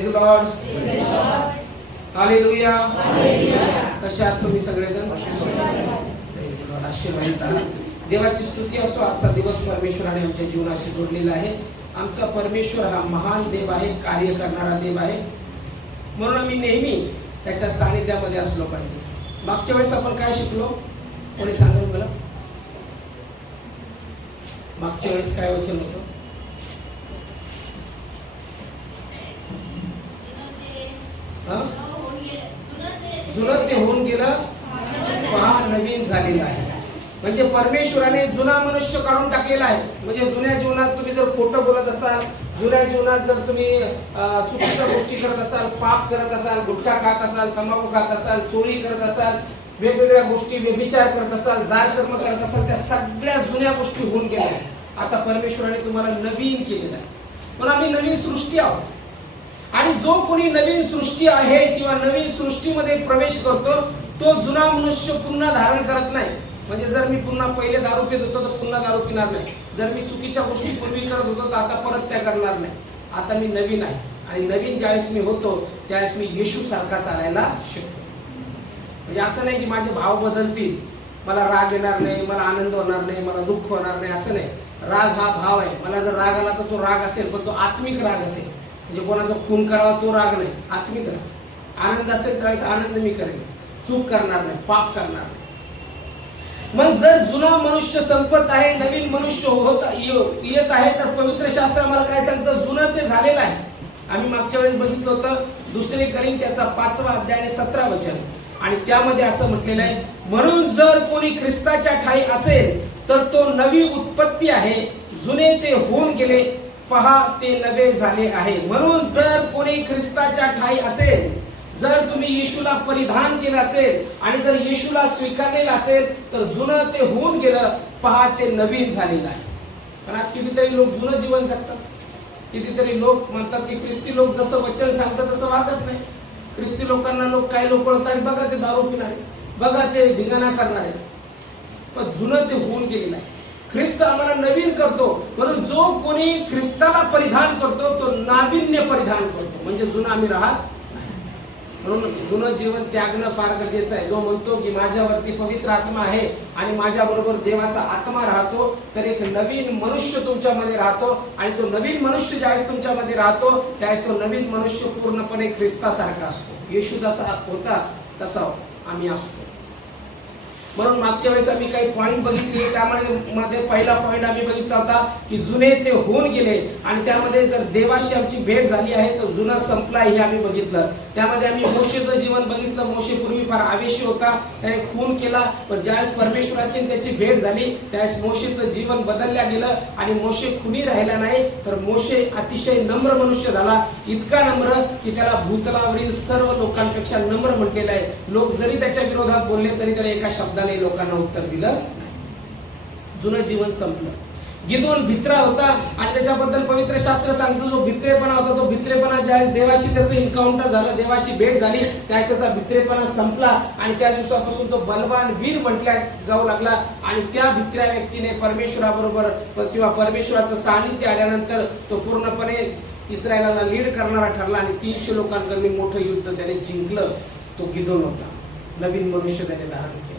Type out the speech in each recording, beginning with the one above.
Praise Lord, hallelujah. कशा आहात तुम्ही सगळेजण? Praise Lord. आशीर्वादित आहात. देवाची स्तुती असो. आजचा दिवस परमेश्वराने आमच्या जीवनाशी जोडलेला आहे. आमचा परमेश्वर हा महान देव आहे, कार्य करणारा देव आहे. म्हणून आम्ही नेहमी त्याच्या सानिध्यामध्ये असलो पाहिजे. मागच्या वेळेस आपण काय शिकलो? कोणी सांगेल मला? मागच्या वेळेस काय वचन होतं? जुनं ते होऊन गेलं, पहा नवीन झालेलं आहे. म्हणजे परमेश्वराने जुना मनुष्य काढून टाकलेला आहे. म्हणजे जुन्या जीवनात तुम्ही जर खोटं बोलत असाल, जुन्या जीवनात जर तुम्ही चुकीच्या गोष्टी करत असाल, पाप करत असाल, गुटखा खात असाल, तंबाखू खात असाल, चोरी करत असाल, वेगवेगळ्या गोष्टी व्यभिचार करत असाल, जार कर्म करत असाल, त्या सगळ्या जुन्या गोष्टी होऊन गेल्या. आता परमेश्वराने तुम्हाला नवीन केलेलं आहे. म्हणून आम्ही नवीन सृष्टी आहोत. आणि जो कोणी नवीन सृष्टी आहे किंवा नवीन सृष्टीमध्ये प्रवेश करतो तो जुना मनुष्य पुन्हा धारण करत नाही. म्हणजे जर मी पुन्हा पहिले दारू पित होतो तर पुन्हा दारू पिणार नाही. जर मी चुकीच्या गोष्टी पूर्वी करत होतो तर आता परत त्या करणार नाही. आता मी नवीन आहे. आणि नवीन ज्यावेळेस मी होतो त्यावेळेस मी येशू सारखा चालायला शिकतो. म्हणजे असं नाही की माझे भाव बदलतील, मला राग येणार नाही, मला आनंद होणार नाही, मला दुःख होणार नाही, असं नाही. राग हा भाव आहे. मला जर राग आला तर तो राग असेल, पण तो आत्मिक राग असेल. म्हणजे कोणाचा खून करावा तो राग नाही, आत्मिक राग. आनंद असेल त्यावेळेस आनंद मी करेन, चूक करणार नाही, पाप करणार नाही. मग जर जुना मनुष्य संपत आहे, नवीन मनुष्य येत आहे, तर पवित्र शास्त्र आम्हाला काय सांगतं? जुनं ते झालेलं आहे. आम्ही मागच्या वेळेस बघितलं होतं 2 कोरिंथ्याचा 5वा अध्याय 17 वचन. आणि त्यामध्ये असं म्हटलेलं आहे, म्हणून जर कोणी ख्रिस्ताच्या ठायी असेल तर तो नवी उत्पत्ती आहे, जुने ते होऊन गेले, पहा ते नवे झाले आहे. म्हणून जर कोणी ख्रिस्ताच्या ठायी असेल, जर तुम्ही येशूला परिधान केलं असेल आणि जर येशूला स्वीकारलेलं असेल तर जुनं ते होऊन गेलं, पहा ते नवीन झालेलं आहे. पण आज कितीतरी लोक जुनं जीवन जगतात. कितीतरी लोक म्हणतात की ख्रिस्ती लोक जसं वचन सांगतात तसं वागत नाही. ख्रिस्ती लोकांना लोक काय लोक ओळखतात? बघा ते दारू पिणारे, बघा ते धिंगाणा करणारे. पण जुनं ते होऊन गेलेलं आहे. ख्रिस्त आम्हाला नवीन करतो. म्हणून जो कोणी ख्रिस्ताला परिधान करतो तो नाविन्य परिधान करतो. म्हणजे जुनं आम्ही राहत नाही. म्हणून जुनं जीवन त्यागणं फार गरजेचं आहे. जो म्हणतो की माझ्यावरती पवित्र आत्मा आहे आणि माझ्याबरोबर देवाचा आत्मा राहतो, तर एक नवीन मनुष्य तुमच्यामध्ये राहतो. आणि तो नवीन मनुष्य ज्यावेळेस तुमच्यामध्ये राहतो त्यावेळेस तो नवीन मनुष्य पूर्णपणे ख्रिस्तासारखा असतो. येशू जसा होता तसा आम्ही असतो. म्हणून मागच्या वेळेस आम्ही काही पॉईंट बघितले. त्यामध्ये पहिला पॉईंट आम्ही बघितला होता की जुने ते होऊन गेले. आणि त्यामध्ये जर देवाशी आमची भेट झाली आहे तर जुना संपला हे आम्ही बघितलं. त्यामध्ये आम्ही मोशेचं जीवन बघितलं. मोशे पूर्वी फार आवेशी होता, त्याने खून केला. पण ज्यावेळेस परमेश्वराची त्याची भेट झाली त्यावेळेस मोशेचं जीवन बदलल्या गेलं आणि मोशे खुनी राहिला नाही, तर मोशे अतिशय नम्र मनुष्य झाला. इतका नम्र की त्याला भूतलावरील सर्व लोकांपेक्षा नम्र म्हटलेलं आहे. लोक जरी त्याच्या विरोधात बोलले तरी त्याने एका शब्दाने लोकांना उत्तर दिलं. जुनं जीवन संपलं. गिदोन भित्रा होता आणि त्याच्याबद्दल पवित्र शास्त्र सांगतो जो भित्रेपणा होता, तो भित्रेपणा ज्या देवाशी त्याचं एन्काउंटर झालं, देवाशी भेट झाली, त्यावेळेस त्याचा भित्रेपणा संपला. आणि त्या दिवसापासून तो बलवान वीर म्हटला जाऊ लागला. आणि त्या भित्र्या व्यक्तीने परमेश्वराबरोबर किंवा परमेश्वराचं सानिध्य आल्यानंतर तो पूर्णपणे इस्रायलाला लीड करणारा ठरला आणि 300 लोकांकडे मोठं युद्ध त्याने जिंकलं. तो गिदोन होता. नवीन मनुष्य त्याने धारण केलं.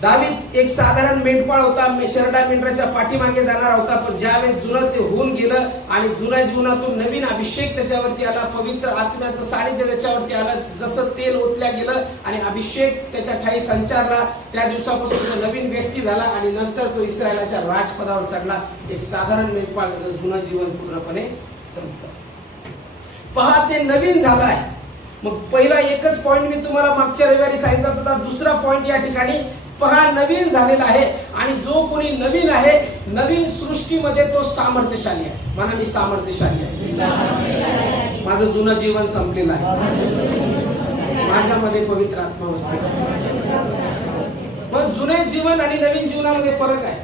दावीद एक साधारण मेंढपाळ होता, शेरडा मेंढराच्या पाठीमागे जाणारा होता. पण ज्यावेळेस जुनं ते होऊन गेलं आणि जुन्या जीवनातून नवीन अभिषेक त्याच्यावरती आला, पवित्र आत्म्याचं सानिध्य त्याच्यावरती आलं, जसं तेल ओतल्या गेलं आणि अभिषेक त्याच्या ठायी संचारला, त्या दिवसापासून तो नवीन व्यक्ती झाला. आणि नंतर तो इस्रायलाच्या राजपदावर चढला. एक साधारण मेंढपाळ त्याचं जुनं जीवन पूर्णपणे संपलं. पहा ते नवीन झालं आहे. मग पहिला एकच पॉईंट मी तुम्हाला मागच्या रविवारी सांगितला होता. दुसरा पॉईंट या ठिकाणी पहा नवीन झालेला आहे. आणि जो कोणी नवीन आहे, नवीन सृष्टीमध्ये तो सामर्थ्यशाली आहे. म्हणा मी सामर्थ्यशाली आहे. माझं जुनं जीवन संपलेलं आहे. माझ्यामध्ये पवित्र आत्मा वसते. पण जुने जीवन आणि नवीन जीवनामध्ये फरक आहे.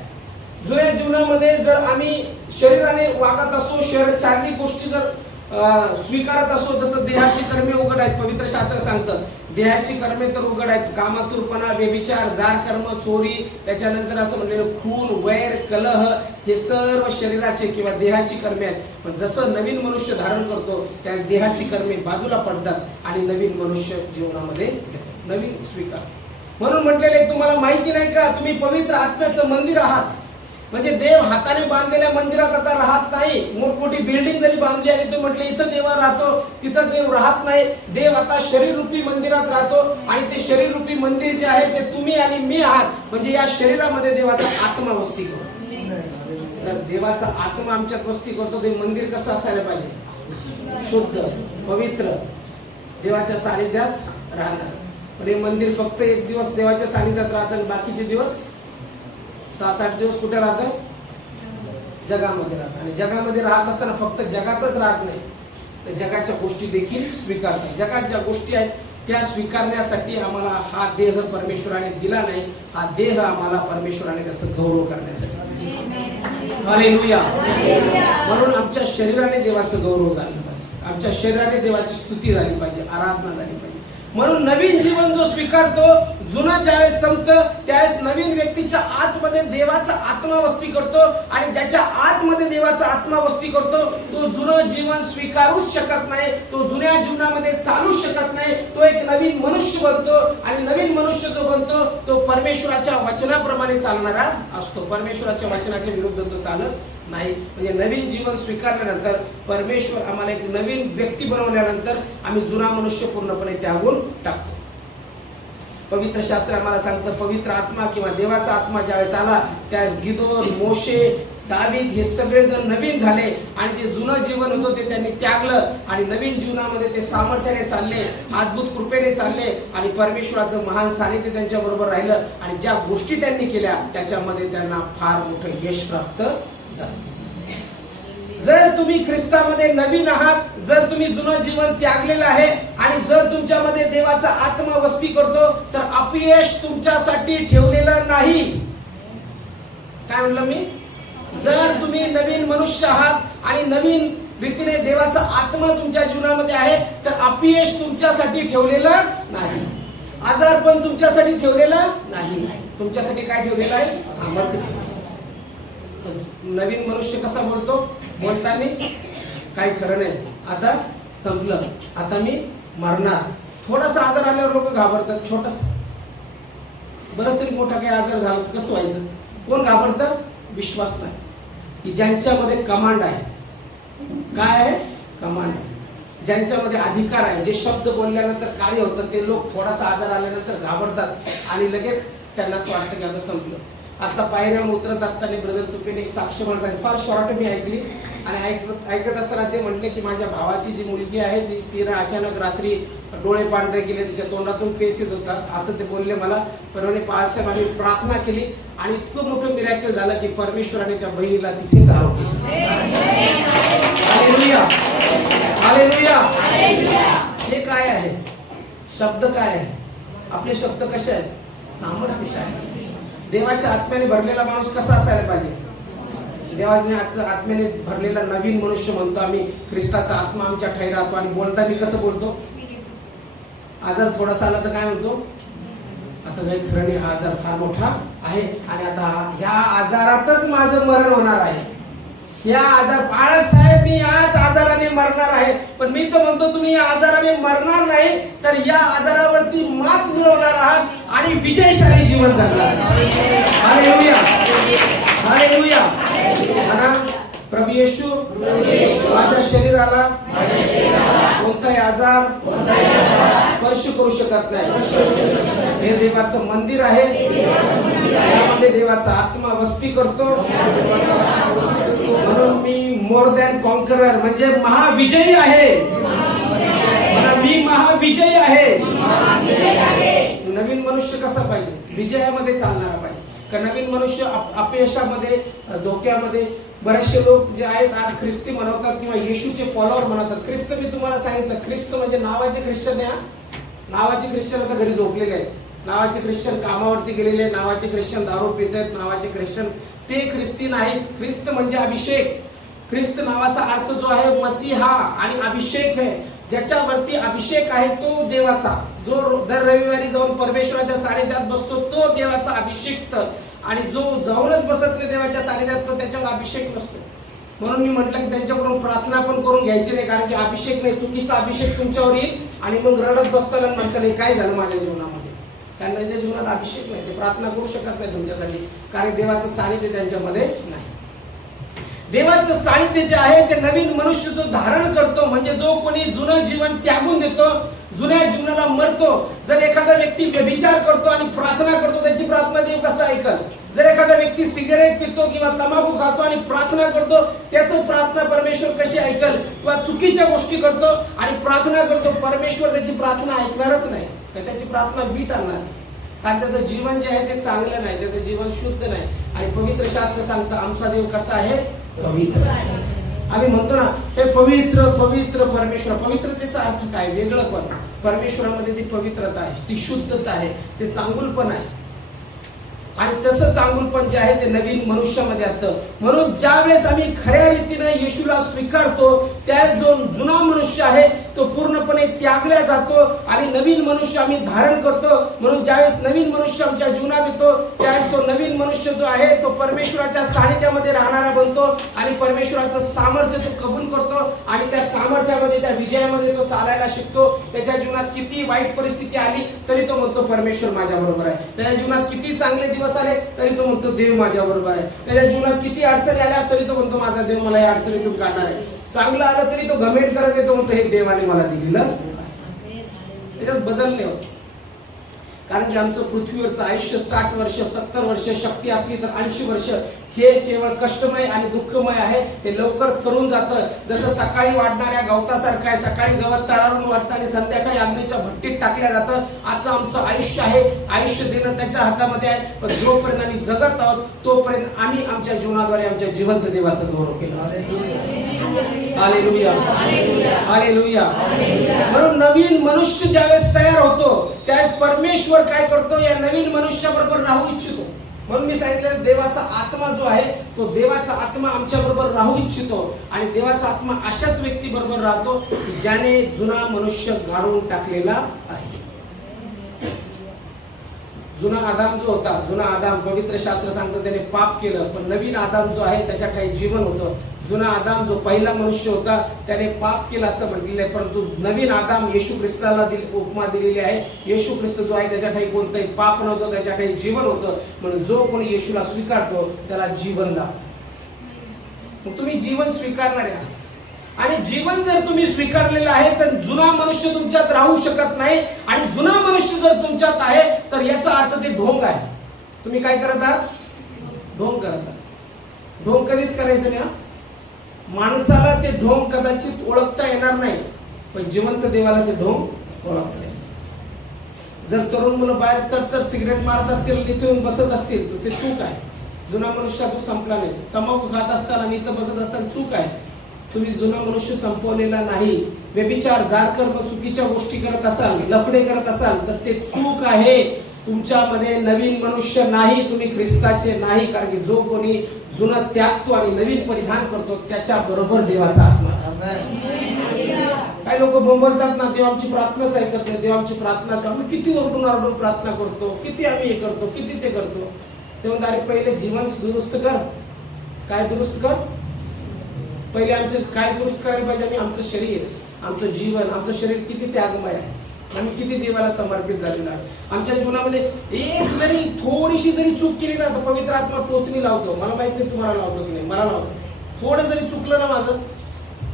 जुन्या जीवनामध्ये जर आम्ही शरीराने वागत असो, शारीरिक गोष्टी जर स्वीकारत असो, जसं देहाची कर्मे उघड आहेत, पवित्र शास्त्र सांगतं देहाची कर्मे तर उघड आहेत, कामातुरपणा, व्यभिचार, जार कर्म, चोरी, त्याच्यानंतर असं म्हणलेलं खून, वैर, कलह, हे सर्व शरीराचे किंवा देहाची कर्मे आहेत. पण जसं नवीन मनुष्य धारण करतो त्या देहाची कर्मे बाजूला पडतात आणि नवीन मनुष्य जीवनामध्ये येतो, नवीन स्वीकार. म्हणून म्हटलेले तुम्हाला माहिती नाही का तुम्ही पवित्र आत्म्याचं मंदिर आहात. म्हणजे देव हाताने बांधलेल्या मंदिरात आता राहत नाही. मोठमोठी बिल्डिंग जरी बांधली आणि तुम्ही म्हटले इथं देव राहतो, तिथं देव राहत नाही. देव आता शरीररूपी मंदिरात राहतो आणि ते शरीररूपी मंदिर जे आहे ते तुम्ही आणि मी आहात. म्हणजे या शरीरामध्ये देवाचा आत्मा वस्ती करतो. जर देवाचा आत्मा आमच्यात वस्ती करतो ते मंदिर कसं असायला पाहिजे? शुद्ध, पवित्र, देवाच्या सानिध्यात राहणार. पण हे मंदिर फक्त एक दिवस देवाच्या सानिध्यात राहतं आणि बाकीचे दिवस 7-8 दिवस कुठे राहतं? जगामध्ये राहतं. आणि जगामध्ये राहत असताना फक्त जगातच राहत नाही, तर जगाच्या गोष्टी देखील स्वीकारतात. जगात ज्या गोष्टी आहेत त्या स्वीकारण्यासाठी आम्हाला हा देह परमेश्वराने दिला नाही. हा देह आम्हाला परमेश्वराने त्याचा गौरव करण्यासाठी. हालेलुया. म्हणून आमच्या शरीराने देवाचं गौरव झालं पाहिजे, आमच्या शरीराने देवाची स्तुती झाली पाहिजे, आराधना झाली पाहिजे. म्हणून नवीन जीवन जो स्वीकारतो, जुनं ज्यावेळेस संपतं त्यावेळेस नवीन व्यक्तीच्या आतमध्ये देवाचा आत्मा वस्ती करतो आणि ज्याच्या आतमध्ये देवाचा आत्मा वस्ती करतो तो जुनं जीवन स्वीकारूच शकत नाही, तो जुन्या जीवनामध्ये चालूच शकत नाही. तो एक नवीन मनुष्य बनतो आणि नवीन मनुष्य जो बनतो तो परमेश्वराच्या वचनाप्रमाणे चालणारा असतो. परमेश्वराच्या वचनाच्या विरुद्ध तो चालत नाही. म्हणजे नवीन जीवन स्वीकारल्यानंतर परमेश्वर आम्हाला एक नवीन व्यक्ती बनवल्यानंतर आम्ही जुना मनुष्य पूर्णपणे त्यागून टाकतो. पवित्र शास्त्र आम्हाला सांगतं पवित्र आत्मा किंवा देवाचा आत्मा ज्यावेळेस आला त्यावेळेस गिदोन, मोशे, दावीद हे सगळे जण नवीन झाले आणि जे जुनं जीवन होतं ते त्यांनी त्यागलं आणि नवीन जीवनामध्ये ते सामर्थ्याने चालले, अद्भुत कृपेने चालले आणि परमेश्वराचं महान सानिध्य त्यांच्या बरोबर राहिलं आणि ज्या गोष्टी त्यांनी केल्या त्याच्यामध्ये त्यांना फार मोठं यश प्राप्त झालं. जर तुम्ही ख्रिस्तामध्ये नवीन आहात, जर तुम्ही जुनं जीवन त्यागलेलं आहे आणि जर तुमच्यामध्ये देवाचा आत्मा वस्ती करतो तर अपयश तुमच्यासाठी ठेवलेलं नाही. काय म्हणलं मी? जर तुम्ही नवीन मनुष्य आहात आणि नवीन रीतीने देवाचा आत्मा तुमच्या जीवनामध्ये आहे तर अपयश तुमच्यासाठी ठेवलेलं नाही, आजारपण तुमच्यासाठी ठेवलेलं नाही. तुमच्यासाठी काय ठेवलेलं आहे? सामर्थ्य. नवीन मनुष्य कसा बोलतो? बोलताना काही खरं नाही, आता संपलं, आता मी मरणार. थोडासा आजार आल्यावर लोक घाबरतात, छोटासा. बरं तरी मोठा काही आजार झाला तर कसं व्हायचं? कोण घाबरतं? विश्वास नाही. की ज्यांच्यामध्ये कमांड आहे, काय आहे? कमांड आहे. ज्यांच्यामध्ये अधिकार आहे, जे शब्द बोलल्यानंतर कार्य होतं, ते लोक थोडासा आजार आल्यानंतर घाबरतात आणि लगेच त्यांना असं वाटतं की आता संपलं. आता पायऱ्यावर उतरत असताना ब्रदर तुपेने एक साक्ष मला सांगितली, फार शॉर्ट मी ऐकली आणि ऐकत असताना ते म्हटले की माझ्या भावाची जी मुलगी आहे तिने अचानक रात्री डोळे पांढरे केले, तिच्या तोंडातून फेस येत होता असं ते बोलले मला. पण पाळसाहेब आम्ही प्रार्थना केली आणि इतकं मोठं मिरॅकल झालं की परमेश्वराने त्या बहिणीला तिथेच आरोग्य. Hallelujah, hallelujah. हे काय आहे? शब्द काय आहे? आपले शब्द कसे आहेत? सामर्थ्यशाली. देवाच्या आत्म्याने भरलेला माणूस कसा असायला पाहिजे? देवाच्या आत्म्याने भरलेला नवीन मनुष्य म्हणतो आम्ही. ख्रिस्ताचा आत्मा आमच्या ठाई राहतो आणि बोलताना कसं बोलतो? आजार थोडासा आला तर काय म्हणतो? आता काही खरं नाही, हा आजार फार मोठा आहे आणि आता ह्या आजारातच माझं मरण होणार आहे. या आजार बाळासाहेब मी याच आजाराने मरणार आहे. पण मी तर म्हणतो तुम्ही या आजाराने मरणार नाही तर या आजारावरती मात मिळवणार आहात आणि विजयशाली जीवन जगणार. Hallelujah, hallelujah. म्हणा प्रभू येशू माझ्या शरीराला कोणताही आजार स्पर्श करू शकत नाही. हे देवाचं मंदिर आहे, यामध्ये देवाचा आत्मा वस्ती करतो. म्हणून मी मोर दॅन कॉन्करर म्हणजे महाविजयी आहे. म्हणा मी महाविजयी आहे. नवीन मनुष्य कसा पाहिजे? विजयामध्ये चालणारा पाहिजे. का नवीन मनुष्य अपयशामध्ये, धोक्यामध्ये? बरेचसे लोक जे आहेत आज ख्रिस्ती म्हणतात किंवा येशूचे फॉलोअर म्हणतात. ख्रिस्त मी तुम्हाला सांगितलं, ख्रिस्त म्हणजे नावाचे ख्रिश्चन आहे. नावाचे ख्रिश्चन आता घरी झोपलेले आहेत, नावाचे ख्रिश्चन कामावरती गेलेले, नावाचे ख्रिश्चन दारू पित आहेत, नावाचे ख्रिश्चन ते ख्रिस्ती नाहीत. ख्रिस्त म्हणजे अभिषेक. ख्रिस्त नावाचा अर्थ जो आहे मसीहा आणि अभिषेक आहे. ज्याच्यावरती अभिषेक आहे तो देवाचा, जो दर रविवारी जाऊन परमेश्वराच्या सानिध्यात बसतो तो देवाचा अभिषेक, आणि जो जाऊनच बसत नाही देवाच्या सानिध्यात तो त्याच्यावर अभिषेक नसतो. म्हणून मी म्हटलं की त्यांच्याकडून प्रार्थना पण करून घ्यायची नाही, कारण की अभिषेक नाही, चुकीचा अभिषेक तुमच्यावर येईल आणि मग रडत बसताना म्हणता काय झालं माझ्या जीवनामध्ये. कारण त्यांच्या जीवनात अभिषेक नाही, ते प्रार्थना करू शकत नाही तुमच्यासाठी, कारण देवाचं सानिध्य त्यांच्यामध्ये नाही. देवाचं सानिध्य जे आहे ते नवीन मनुष्य जो धारण करतो, म्हणजे जो कोणी जुनं जीवन त्यागून देतो, जुन्या जीवनाला मरतो. जर एखादा व्यक्ती व्यभिचार करतो आणि प्रार्थना करतो, त्याची प्रार्थना देव कसं ऐकल? जर एखादा व्यक्ती सिगरेट पितो किंवा तंबाखू खातो आणि प्रार्थना करतो, त्याचं प्रार्थना परमेश्वर कशी ऐकल? किंवा चुकीच्या गोष्टी करतो आणि प्रार्थना करतो, परमेश्वर त्याची प्रार्थना ऐकणारच नाही, त्याची प्रार्थना बीट आणणार नाही. कारण त्याचं जीवन जे आहे ते चांगलं नाही, त्याचं जीवन शुद्ध नाही. आणि पवित्र शास्त्र सांगतं आमचा देव कसा आहे? पवित्र. आम्ही म्हणतो ना हे पवित्र पवित्र परमेश्वर. पवित्रतेचा अर्थ काय? वेगळं पण. परमेश्वरामध्ये ती पवित्रता आहे, ती शुद्धता आहे, ते चांगुलपण आहे. आणि तसं चांगुलपण जे आहे ते नवीन मनुष्यामध्ये असतं. म्हणून ज्या वेळेस आम्ही खऱ्या रीतीने येशूला स्वीकारतो, त्या जो जुना मनुष्य आहे तो पूर्णपणे त्यागला जातो आणि नवीन मनुष्य आम्ही धारण करतो. म्हणून ज्यावेळेस नवीन मनुष्य आमच्या जीवनात येतो, त्यावेळेस तो नवीन मनुष्य जो आहे तो परमेश्वराच्या सानिध्यामध्ये राहणारा बनतो आणि परमेश्वराचं सामर्थ्य तो कबूल करतो आणि त्या सामर्थ्यामध्ये, त्या विजयामध्ये तो चालायला शिकतो. त्याच्या जीवनात किती वाईट परिस्थिती आली तरी तो म्हणतो परमेश्वर माझ्या बरोबर आहे. त्याच्या जीवनात किती चांगले दिवस आले तरी तो म्हणतो देव माझ्या बरोबर आहे. त्याच्या जीवनात किती अडचणी आल्या तरी तो म्हणतो माझा देव मला या अडचणीतून काढणार आहे. चांगलं आलं तरी तो घमेंट करत येतो, म्हणतो हे देवाने मला दिलेलं. त्याच्यात बदल नाही होत. कारण की आमचं पृथ्वीवरचं आयुष्य 60 वर्ष, 70 वर्ष, शक्ती असली तर 80 वर्ष हे केवळ कष्टमय आणि दुःखमय आहे. हे लवकर सरून जातं. जसं सकाळी वाढणाऱ्या गवतासारखं आहे. सकाळी गवत तळावरून वाढतं आणि संध्याकाळी अग्नीच्या भट्टीत टाकल्या जातं. असं आमचं आयुष्य आहे. आयुष्य देणं त्याच्या हातामध्ये आहे. पण जोपर्यंत आम्ही जगत आहोत तोपर्यंत आम्ही आमच्या जीवनाद्वारे आमच्या जिवंत देवाचं गौरव केलं. Hallelujah, hallelujah. म्हणून नवीन मनुष्य ज्यावेळेस तयार होतो त्यावेळेस परमेश्वर काय करतो? या नवीन मनुष्याबरोबर राहू इच्छितो. म्हणून मी सांगितलं देवाचा आत्मा जो आहे तो देवाचा आत्मा आमच्या बरोबर राहू इच्छितो आणि देवाचा आत्मा अशाच व्यक्ती बरोबर राहतो की ज्याने जुना मनुष्य गाडून टाकलेला आहे. जुना आदाम जो होता, जुना आदाम, पवित्र शास्त्र सांगतं त्याने पाप केलं, पण नवीन आदाम जो आहे त्याच्या काही जीवन होतं. जुना आदाम जो पहिला मनुष्य होता त्याने पाप केलं असं म्हटलेलं आहे, परंतु नवीन आदाम येशू ख्रिस्ताला उपमा दिलेली आहे. येशू ख्रिस्त जो आहे त्याच्या काही कोणतंही पाप नव्हतं, त्याच्या काही जीवन होतं. म्हणून जो कोणी येशूला स्वीकारतो त्याला जीवन लाभतं. मग तुम्ही जीवन स्वीकारणारे आहात आणि जीवन जर तुम्ही स्वीकारलेलं आहे तर जुना मनुष्य तुमच्यात राहू शकत नाही. आणि जुना मनुष्य जर तुमच्यात आहे तर याचा अर्थ ते ढोंग आहे. तुम्ही काय करत आहात? ढोंग करत आहात. ढोंग कधीच करायचं नाही. माणसाला ते ढोंग कदाचित ओळखता येणार नाही, पण जिवंत देवाला ते ढोंग ओळखता येईल. जर तरुण मुलं बाहेर सटसट सिगरेट मारत असतील, तिथून बसत असतील तर ते चूक आहे. जुना मनुष्य तो संपला नाही. तंबाखू खात असताना आणि इथं बसत असताना चूक आहे. तुम्ही जुना मनुष्य संपवलेला नाही. व्यभिचार, जारकर्म, चुकीच्या गोष्टी करत असाल, लफडे करत असाल तर ते चूक आहे. तुमच्यामध्ये नवीन मनुष्य नाही, तुम्ही ख्रिस्ताचे नाही. कारण की जो कोणी जुनं त्यागतो आणि नवीन परिधान करतो त्याच्या बरोबर देवाचा आत्मा. काही लोक बोंबलतात ना, देव आमची प्रार्थनाच ऐकत नाही, देव आमची प्रार्थना, आम्ही किती ओरडून ओरडून प्रार्थना करतो, किती आम्ही हे करतो, किती ते करतो. तेव्हा अरे पहिले जीवन दुरुस्त कर. काय दुरुस्त कर? पहिले आमचं काय दुरुस्त करायला पाहिजे? आम्ही आमचं शरीर, आमचं जीवन, आमचं शरीर किती त्यागमय आहे, आम्ही किती देवाला समर्पित झालेलो आहे. आमच्या जीवनामध्ये एक जरी थोडीशी जरी चूक केली ना तर पवित्र आत्मा टोचणी लावतो. मला माहित नाही तुम्हाला लावतो की नाही, मला लावतो. थोडं जरी चुकलं ना माझं,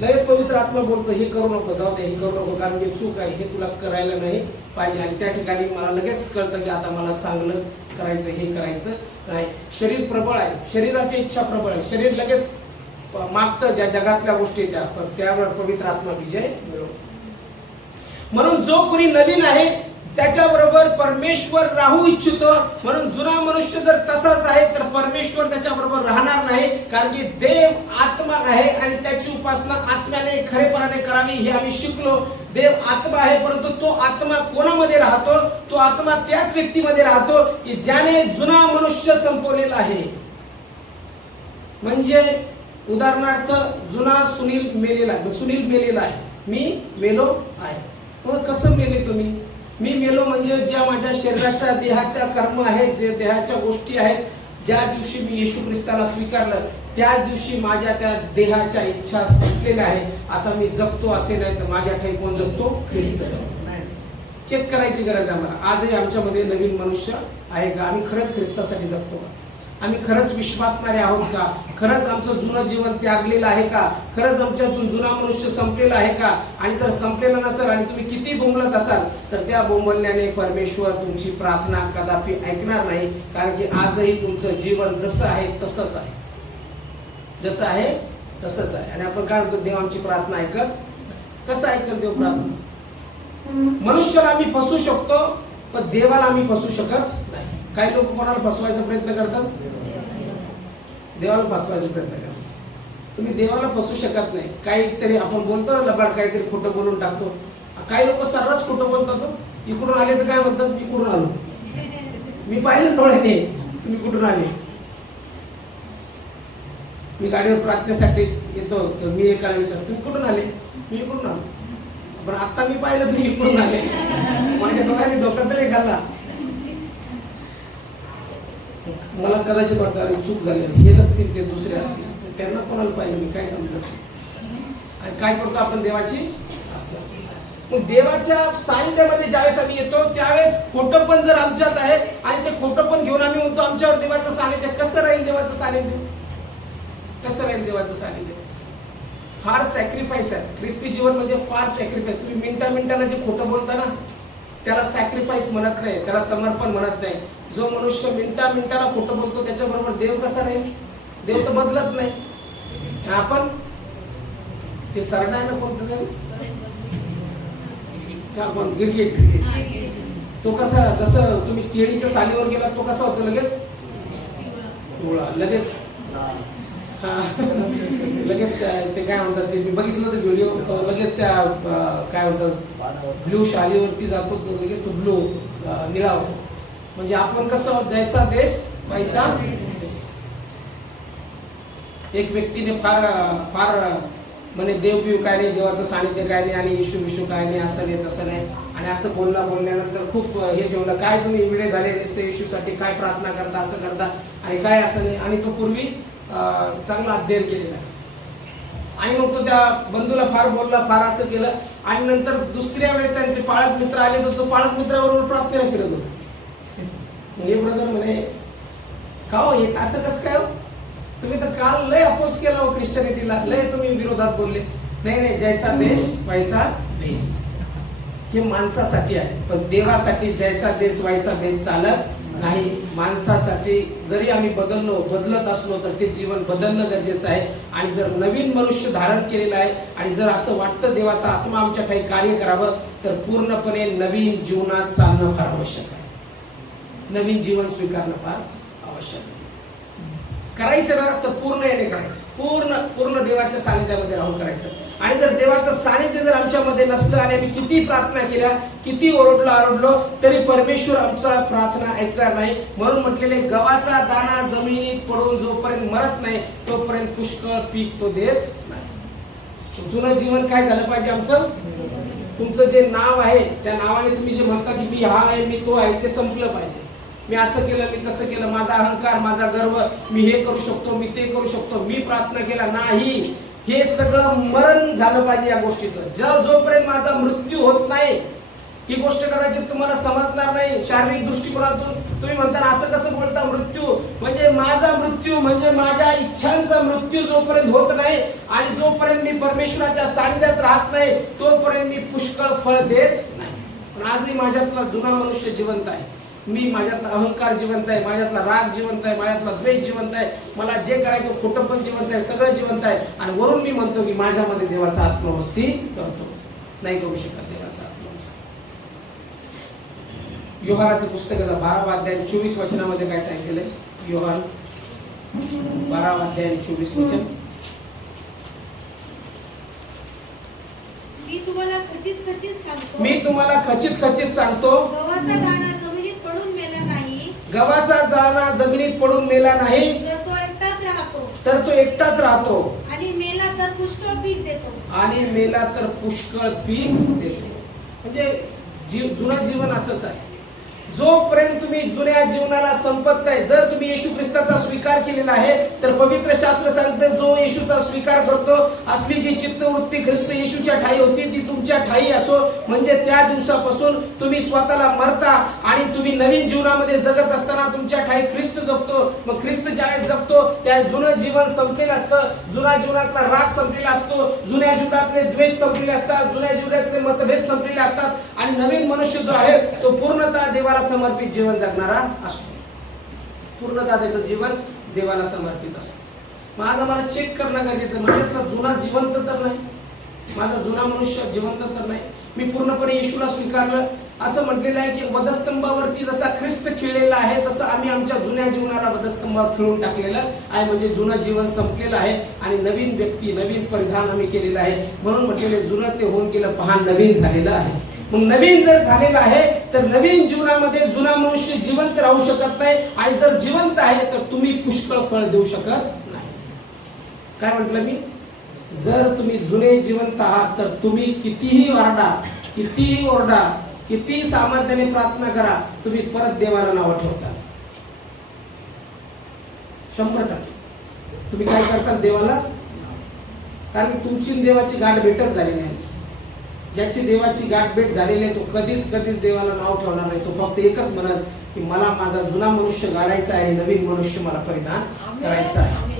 लगेच पवित्र आत्मा बोलतो हे करू नको, जाऊ दे, हे करू नको, कारण हे चूक आहे, हे तुला करायला नाही पाहिजे. आणि त्या ठिकाणी मला लगेच कळतं की आता मला चांगलं करायचं, हे करायचं नाही. शरीर प्रबळ आहे, शरीराची इच्छा प्रबळ आहे. शरीर लगेच मागतं ज्या जगातल्या गोष्टी त्या, पण त्यावर पवित्र आत्मा विजय मिळवतो. म्हणून जो कोणी नवीन आहे त्याच्याबरोबर परमेश्वर राहू इच्छितो. म्हणून जुना मनुष्य जर तसाच आहे तर परमेश्वर त्याच्याबरोबर राहणार नाही. कारण की देव आत्मा आहे आणि त्याची उपासना आत्म्याने खरेपणाने करावी हे आम्ही शिकलो. देव आत्मा आहे, परंतु तो आत्मा कोणामध्ये राहतो? तो आत्मा त्याच व्यक्तीमध्ये राहतो की ज्याने जुना मनुष्य संपवलेला आहे. म्हणजे उदाहरणार्थ जुना सुनील मेलेला आहे, मी मेलो आहे. मग कसं मेले तुम्ही? मी मेलो म्हणजे ज्या माझ्या शरीराच्या देहाच्या कर्म आहेत, देहाच्या गोष्टी आहेत, ज्या दिवशी मी येशू ख्रिस्ताला स्वीकारलं त्या दिवशी माझ्या त्या देहाच्या इच्छा संपलेल्या आहे. आता मी जगतो असे नाही तर माझ्या ठाई कोण जगतो? ख्रिस्त जगतो. चेक करायची गरज आहे मला. आजही आमच्यामध्ये नवीन मनुष्य आहे का? आम्ही खरंच ख्रिस्तासाठी जगतो का? आम्ही खरंच विश्वासणारे आहोत का? खरंच आमचं जुनं जीवन त्यागलेलं आहे का? खरंच आमच्यातून जुना मनुष्य संपलेला आहे का? आणि जर संपलेलं नसेल आणि तुम्ही किती बोंबलत असाल तर त्या बोंबलण्याने परमेश्वर तुमची प्रार्थना कदापि ऐकणार नाही. कारण की आजही तुमचं जीवन जसं आहे तसंच आहे, जसं आहे तसंच आहे. आणि आपण काय म्हणतो? देव आमची प्रार्थना ऐकत. कसं ऐकल देव प्रार्थना? मनुष्याला आम्ही फसवू शकतो पण देवाला आम्ही फसवू शकत नाही. काही लोक कोणाला फसवायचा प्रयत्न करतात? देवाला फसवायचा प्रयत्न करतात. तुम्ही देवाला फसवू शकत नाही. काहीतरी आपण बोलतो ना लबाड, काहीतरी खोटं बोलून टाकतो. काही लोक सर्रास खोटं बोलतात. इकडून आले तर काय म्हणतात? मी इकडून आलो, मी पाहिलं डोळ्याने. तुम्ही कुठून आले? मी गाडीवर प्रार्थनेसाठी येतो तर मी एकाला विचारतो तुम्ही कुठून आले? मी इकडून आलो. पण आता मी पाहिलं तुम्ही इकडून आले, माझ्या डोळ्याने धोका तरी घालला. मला कदाचित वाटतं चूक झाली, हे नसतील ते दुसरे असतील, त्यांना कोणाला पाहिजे मी काय समजत. आणि काय करतो आपण? देवाची. मग देवाच्या सानिध्यामध्ये ज्यावेळेस आम्ही येतो त्यावेळेस खोटं पण जर आमच्यात आहे आणि ते खोटं पण घेऊन आम्ही म्हणतो आमच्यावर देवाचं सानिध्य, कसं राहील देवाचं सानिध्य? कसं राहील देवाचं सानिध्य? फार सॅक्रिफाईस आहे. ख्रिस्ती जीवन म्हणजे फार सॅक्रिफाईस. तुम्ही मिनिटाला जे खोटं बोलता ना त्याला सॅक्रिफाईस म्हणत नाही, त्याला समर्पण म्हणत नाही. जो मनुष्य मिनिटाला खोटं बोलतो त्याच्याबरोबर देव कसा राहील? देव तर बदलत नाही. आपण ते सरडा आहे ना कोणतं का कोण गिरगिट, तो कसा, जसं तुम्ही केळीच्या सालीवर गेला तो कसा होतो? लगेच पिवळा, लगेच लगेच ते काय म्हणतात ते मी बघितलं तर व्हिडिओ, तो लगेच त्या काय म्हणतात ब्लू शालीवरती जातो, लगेच तो ब्लू निळा होतो. म्हणजे आपण कसं जैसा देश वैसा देश. एक व्यक्तीने फार फार म्हणे देवबिव काय नाही, देवाचं सानिध्य काय नाही आणि येशू विशू काय नाही, असं नाही तसं नाही. आणि असं बोलल्यानंतर खूप हे ठेवलं, काय तुम्ही इकडे झाले नसते येशूसाठी, काय प्रार्थना करता, असं करता आणि काय असं नाही. आणि तो पूर्वी चांगला अध्ययन केलेला आहे. आणि मग तो त्या बंधूला फार बोलला, फार असं केलं. आणि नंतर दुसऱ्या वेळेस त्यांचे पाळक मित्र आले तर तो पाळक मित्राबरोबर प्रार्थनेला फिरत होता. हे ब्रदर म्हणे का हो, एक असं कसं काय हो? तुम्ही तर काल लय अपोज केला हो ख्रिश्चनिटीला, लय तुम्ही विरोधात बोलले. नाही, जैसा देश वैसा देश हे माणसासाठी आहे, पण देवासाठी जैसा देश वैसा देश चालत नाही. माणसासाठी जरी आम्ही बदलत असलो तर ते जीवन बदलणं गरजेचं आहे. आणि जर नवीन मनुष्य धारण केलेलं आहे आणि जर असं वाटतं देवाचा आत्मा आमच्या काही कार्य करावं तर पूर्णपणे नवीन जीवनात चालणं फार आवश्यक आहे. नवीन जीवन स्वीकारणं फार आवश्यक आहे. करायचं ना तर पूर्ण याने करायचं, पूर्ण देवाच्या सानिध्यामध्ये राहून करायचं. आणि जर देवाचं सानिध्य जर आमच्यामध्ये नसलं आणि आम्ही किती प्रार्थना केल्या, किती ओरडलो तरी परमेश्वर आमचा प्रार्थना ऐकणार नाही. म्हणून म्हटलेले गव्हाचा दाणा जमिनीत पडून जोपर्यंत मरत नाही तोपर्यंत पुष्कळ पीक तो देत नाही. जुनं जीवन काय झालं पाहिजे आमचं? तुमचं जे नाव आहे त्या नावाने तुम्ही जे म्हणता की मी हा आहे, मी तो आहे, ते संपलं पाहिजे. मी असं केलं, मी तसं केलं, माझा अहंकार, माझा गर्व, मी हे करू शकतो, मी ते करू शकतो, मी प्रार्थना केला नाही, हे सगळं मरण झालं पाहिजे या गोष्टीचं. जोपर्यंत माझा मृत्यू होत नाही, ही गोष्ट कदाचित तुम्हाला समजणार नाही शारीरिक दृष्टिकोनातून. तुम्ही म्हणता असं कसं बोलता? मृत्यू म्हणजे माझा मृत्यू म्हणजे माझ्या इच्छांचा मृत्यू जोपर्यंत होत नाही आणि जोपर्यंत मी परमेश्वराच्या सानिध्यात राहत नाही तोपर्यंत मी पुष्कळ फळ देत नाही. पण आजही माझ्यातला जुना मनुष्य जिवंत आहे. मी माझ्यातला अहंकार जिवंत आहे, माझ्यातला राग जिवंत आहे, माझ्यातला द्वेष जिवंत आहे, मला जे करायचं खोटं पण जिवंत आहे, सगळं जिवंत आहे. आणि वरून मी म्हणतो की माझ्यामध्ये देवाचा आत्मवस्ती करतो. नाही करू शकत देवाचा आत्मवस्ती. योहानाचं पुस्तकाचा 12वा अध्याय 24 वचनामध्ये काय सांगितलेलं? योहान 12वा अध्याय 24 वचन. मी तुम्हाला खचित खचित सांगतो, गव्हाचा दाणा जमिनीत पडून मेला नाही, गव्हाचा दाणा जमिनीत पडून मेला नाही तर तो एकटाच राहतो. तर तो एकटाच राहतो. पुष्कळ पीक देतो. आणि मेला तर पुष्कळ पीक देतो. म्हणजे जुनं जीवन असंच आहे. जोपर्यंत तुम्ही जुन्या जीवनाला संपत नाही, जर तुम्ही येशू ख्रिस्ताचा स्वीकार केलेला आहे तर पवित्र शास्त्र सांगते जो येशूचा स्वीकार करतो असली जी चित्तवृत्ती ख्रिस्त येशूच्या ठाई होती ती तुमच्या ठाई असो. म्हणजे त्या दिवसापासून तुम्ही स्वतःला मरता आणि तुम्ही नवीन जीवनामध्ये जगत असताना तुमच्या ठाई ख्रिस्त जगतो. मग ख्रिस्त ज्यावेळेस जगतो त्या जुनं जीवन संपलेलं असतं. जुन्या जीवनातला राग संपलेला असतो, जुन्या जीवनातले द्वेष संपलेले असतात, जुन्या जीवनातले मतभेद संपलेले असतात आणि नवीन मनुष्य जो आहे तो पूर्णतः देवाला समर्पित जीवन जगणारा असतो. पूर्णतः त्याचं जीवन देवाला समर्पित असतं. मग आज आम्हाला चेक करणं गरजेचं, माझ्यातला जुना जिवंत तर नाही, माझा जुना मनुष्य जिवंत तर नाही, मी पूर्णपणे येशूला स्वीकारलं. असं म्हटलेलं आहे की वधस्तंभावरती जसा ख्रिस्त खिळलेला आहे तसं आम्ही आमच्या जुन्या जीवनाला वधस्तंभावर खिळून टाकलेलं आहे. म्हणजे जुनं जीवन संपलेलं आहे आणि नवीन व्यक्ती नवीन परिधान आम्ही केलेलं आहे. म्हणून म्हटलेले जुनं ते होऊन गेलं पहा नवीन झालेलं आहे. मग नवीन जर झालेलं आहे तर नवीन जीवनामध्ये जुना मनुष्य जिवंत राहू शकत नाही आणि जर जिवंत आहे तर तुम्ही पुष्कळ फळ देऊ शकत नाही. काय म्हटलं मी? जर तुम्ही जुने जिवंत आहात तर तुम्ही कितीही ओरडा, कितीही सामर्थ्याने प्रार्थना करा, तुम्ही परत देवाला नाव ठेवता. 100% तुम्ही काय करता देवाला, कारण की तुमची देवाची गाठ भेटच झाली नाही. ज्याची देवाची गाठ भेट झालेली आहे तो कधीच देवाला नाव ठेवणार नाही. तो फक्त एकच म्हणत की मला माझा जुना मनुष्य गाडायचा आहे, नवीन मनुष्य मला परिधान करायचा आहे.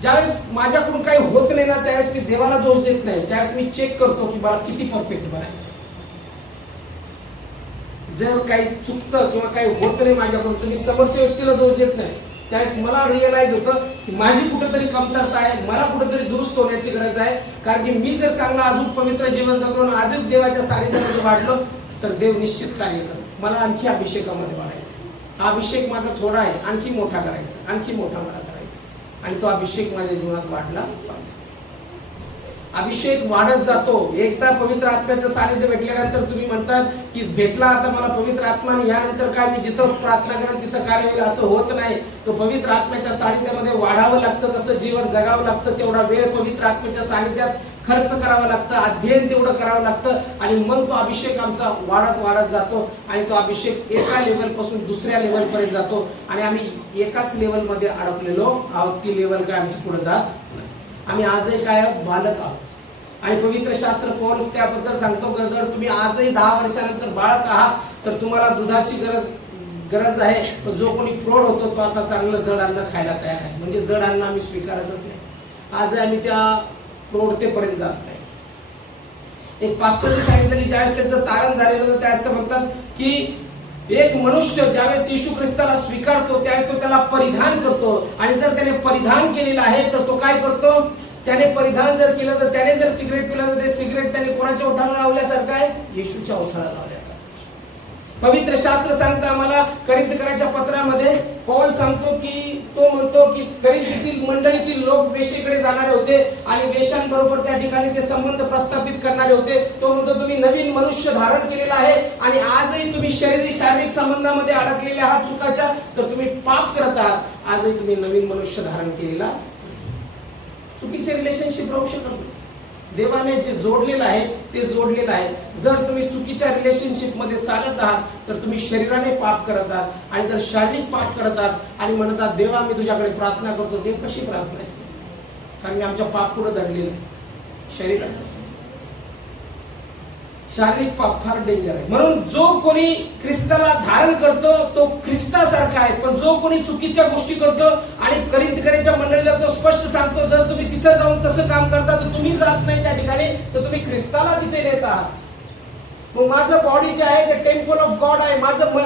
ज्यावेळेस माझ्याकडून काही होत नाही ना त्यावेळेस मी देवाला दोष देत नाही, त्यावेळेस मी चेक करतो की मला किती परफेक्ट बनायचं. जर काही चुकतं किंवा काही होत नाही माझ्याकडून तर मी समोरच्या व्यक्तीला दोष देत नाही. त्यावेळेस मला रिअलाइज होतं की माझी कुठेतरी कमतरता आहे, मला कुठेतरी दुरुस्त होण्याची गरज आहे. कारण की मी जर चांगला अजून पवित्र जीवन जगलो आणि अधिक देवाच्या सानिध्यामध्ये वाढलो तर देव निश्चित कार्य करेल. मला आणखी अभिषेकामध्ये वाढायचं. हा अभिषेक माझा थोडा आहे, आणखी मोठा करायचा, आणखी मोठा मला करायचा आणि तो अभिषेक माझ्या जीवनात वाढला पाहिजे. अभिषेक वाढत जातो. एकदा पवित्र आत्म्याचं सानिध्य भेटल्यानंतर तुम्ही म्हणतात की भेटला आता मला पवित्र आत्मा आणि यानंतर काय मी जिथं प्रार्थना करेन तिथं कार्य होईल असं होत नाही. तो पवित्र आत्म्याच्या सानिध्यामध्ये वाढावं लागतं, तसं जीवन जगावं लागतं. तेवढा वेळ पवित्र आत्म्याच्या सानिध्यात खर्च करावा लागतं, अध्ययन तेवढं करावं लागतं आणि मग तो अभिषेक आमचा वाढत जातो आणि तो अभिषेक एका लेवलपासून दुसऱ्या लेवलपर्यंत जातो आणि आम्ही एकाच लेवलमध्ये अडकलेलो आहोत. ती लेवल काय आमची पुढे जात नाही. आम्ही आजही काय बालक आहोत आणि पवित्र शास्त्र पौल त्याबद्दल सांगतो की जर तुम्ही आजही 10 वर्षानंतर बाळक आहात तर तुम्हाला दुधाची गरज आहे. पण जो कोणी प्रौढ होतो तो आता चांगलं जड अन्न खायला तयार आहे. म्हणजे जड अन्न आम्ही स्वीकारतच नाही. आजही आम्ही त्या प्रौढतेपर्यंत जात नाही. एक पास्टरने सांगितलं की ज्यावेळेस त्यांचं तारण झालेलं होतं त्यावेळेस ते म्हणतात की एक मनुष्य ज्यावेळेस येशू ख्रिस्ताला स्वीकारतो त्यावेळेस तो त्याला परिधान करतो आणि जर त्याने परिधान केलेलं आहे तर तो काय करतो, त्याने परिधान जर केलं तर त्याने जर सिगरेट पिलं तर ते सिगरेट त्याने कोणाच्या ओठाला लावल्यासारखं आहे, येशूच्या ओठाला लावल्यासारखं. पवित्र शास्त्र सांगतं आम्हाला करिंथकराच्या पत्रामध्ये पौल सांगतो की तो म्हणतो की करिंथीतील मंडळीतील लोक वेश्येकडे जाणारे होते आणि वेश्यांबरोबर त्या ठिकाणी ते संबंध प्रस्थापित करणारे होते. तो म्हणतो तुम्ही नवीन मनुष्य धारण केलेला आहे आणि आजही तुम्ही शारीरिक संबंधामध्ये अडकलेले आहात चुकाच्या, तर तुम्ही पाप करत आहात. आजही तुम्ही नवीन मनुष्य धारण केलेला, चुकीचे रिलेशनशिप राहू शकत नाही. देवाने जे जोडलेलं आहे ते जोडलेलं आहे. जर तुम्ही चुकीच्या रिलेशनशिप मध्ये चालत आहात तर तुम्ही शरीराने पाप करत आहात आणि जर शारीरिक पाप करत आहात आणि म्हणतात देवा मी तुझ्याकडे प्रार्थना करतो, देव कशी प्रार्थना आहे? कारण की आमच्या पाप पुढे दडलेलं आहे शरीराने. शारीरिक पाप फार डेंजर आहे. म्हणून जो कोणी ख्रिस्ताला धारण करतो तो ख्रिस्तासारखा आहे. पण जो कोणी चुकीच्या गोष्टी करतो आणि करिंथकराच्या मंडळीला तो स्पष्ट सांगतो जर तुम्ही तिथे जाऊन तसं काम करता तर तुम्ही जात नाही त्या ठिकाणी, तर तुम्ही ख्रिस्ताला तिथे नेत आहात. मग माझं बॉडी जे आहे ते टेम्पल ऑफ गॉड आहे. माझं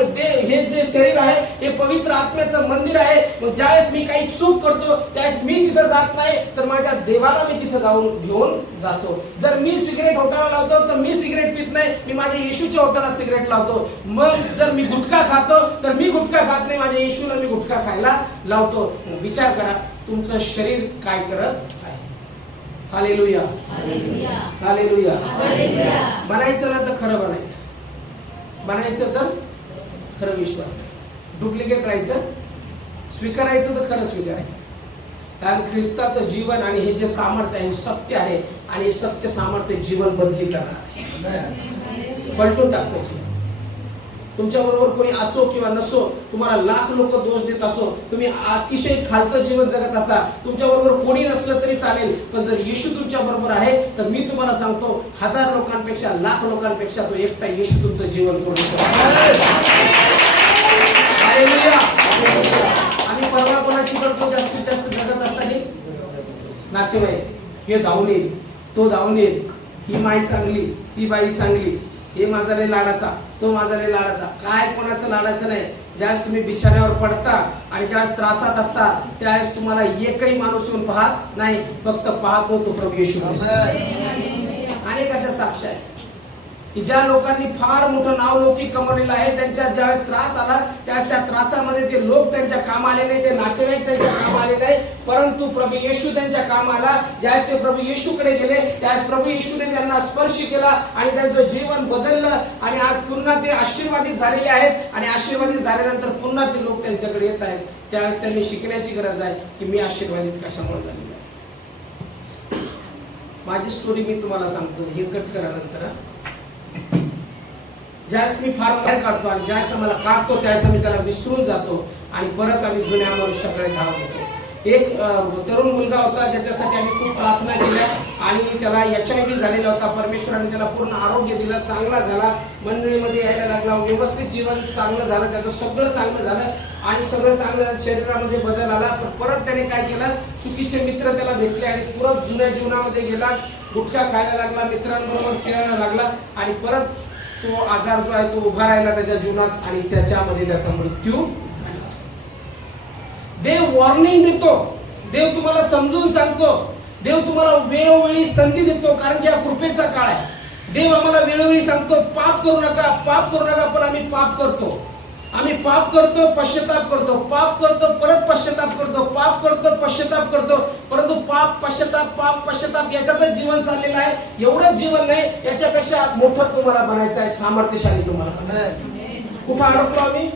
हे जे शरीर आहे हे पवित्र आत्म्याचं मंदिर आहे. मग ज्यावेळेस मी काही चूक करतो त्यावेळेस मी तिथं जात नाही तर माझ्या देवाला मी तिथं जाऊन घेऊन जातो. जर मी सिगरेट ओठाला लावतो तर मी सिगरेट पित नाही, मी माझ्या येशूच्या ओठाला सिगरेट लावतो. मग जर मी गुटखा खातो तर मी गुटखा खात नाही, माझ्या येशूला मी गुटखा खायला लावतो. मग विचार करा तुमचं शरीर काय करत आहे. Hallelujah, hallelujah. बनायचं ना तर खरं बनायचं तर खरं विश्वास, डुप्लिकेट राहायचं, स्वीकारायचं तर खरं स्वीकारायचं. कारण ख्रिस्ताचं जीवन आणि हे जे सामर्थ्य आहे हे सत्य आहे आणि हे सत्य सामर्थ्य जीवन बदली करणार आहे, पलटून टाकतो जीवन. तुमच्या बरोबर कोणी असो किंवा नसो, तुम्हाला लाख लोक दोष देत असो, तुम्ही अतिशय खालचं जीवन जगत असा, तुमच्या बरोबर कोणी नसलं तरी चालेल, पण जर येशू तुमच्या बरोबर आहे तर मी तुम्हाला सांगतो 1000 लोकांपेक्षा लाख लोकांपेक्षा तो एकटा येशू तुमचं जीवन पूर्ण करतो. हालेलुया. आम्ही परवा कोणाची करतो जास्तीत जास्त जगत असताना नातेवाईक, हे धावून येईल, तो धावून येईल, ही माई चांगली, ती बाई चांगली, हे माझा लय लाडाचा, तो माझा लय लाडाचा. काय कोणाचं लाडाचं नाही. ज्यावेळेस तुम्ही बिछाण्यावर पडता आणि ज्यावेळेस त्रासात असता त्यावेळेस तुम्हाला एकही माणूस येऊन पाहत नाही, फक्त पाहतो तो प्रभू येशू ख्रिस्त. अनेक अशा साक्ष आहे की ज्या लोकांनी फार मोठं नाव लौकिक कमवलेलं आहे, त्यांच्या ज्यावेळेस त्रास आला त्यावेळेस त्या त्रासामध्ये ते लोक त्यांच्या काम आले नाही, ते नातेवाईक त्यांच्या काम आले नाही, परंतु प्रभू येशू त्यांच्या कामाला. ज्यावेळेस ते प्रभू येशूकडे गेले त्यावेळेस प्रभू येशूने त्यांना स्पर्श केला आणि त्यांचं जीवन बदललं आणि आज पुन्हा ते आशीर्वादित झालेले आहेत आणि आशीर्वादित झाल्यानंतर पुन्हा ते लोक त्यांच्याकडे येत आहेत. त्यावेळेस त्यांनी शिकण्याची गरज आहे की मी आशीर्वादित कशामुळे झालेलो आहे. माझी स्टोरी मी तुम्हाला सांगतो, हे कट करा नंतर. ज्यावेळेस मी फार बाहेर काढतो आणि ज्यावेळेस आम्हाला काढतो त्यावेळेस आम्ही त्याला विसरून जातो आणि परत आम्ही जुन्या मनुष्याकडे धाव घेतो. एक तरुण मुलगा होता ज्याच्यासाठी आम्ही खूप प्रार्थना केल्या आणि त्याला HIV झालेला होता. परमेश्वराने त्याला पूर्ण आरोग्य दिलं, चांगला झाला, मंडळीमध्ये यायला लागला, व्यवस्थित जीवन चांगलं झालं, त्याचं सगळं चांगलं झालं आणि सगळं चांगलं, शरीरामध्ये बदल आला. पण परत त्याने काय केलं, चुकीचे मित्र त्याला भेटले आणि परत जुन्या जीवनामध्ये गेला, गुटखा खायला लागला, मित्रांबरोबर फिरायला लागला आणि परत तो आजार जो आहे तो उभा राहिला त्याच्या जीवनात आणि त्याच्यामध्ये त्याचा मृत्यू झाला. देव वॉर्निंग देतो, देव तुम्हाला समजून सांगतो, देव तुम्हाला वेळोवेळी संधी देतो, कारण की हा कृपेचा काळ आहे. देव आम्हाला वेळोवेळी सांगतो पाप करू नका, पाप करू नका, पण आम्ही पाप करतो. आम्ही पाप करतो, पश्चाताप करतो, पाप करतो, परत पश्चाताप करतो, पाप करतो, पश्चाताप करतो, परंतु पाप पश्चाताप याच्यातच जीवन चाललेलं आहे. एवढंच जीवन नाही, याच्यापेक्षा मोठं तुम्हाला बनायचं आहे, सामर्थ्यशाली तुम्हाला बनायचं. कुठं अडकलो आम्ही?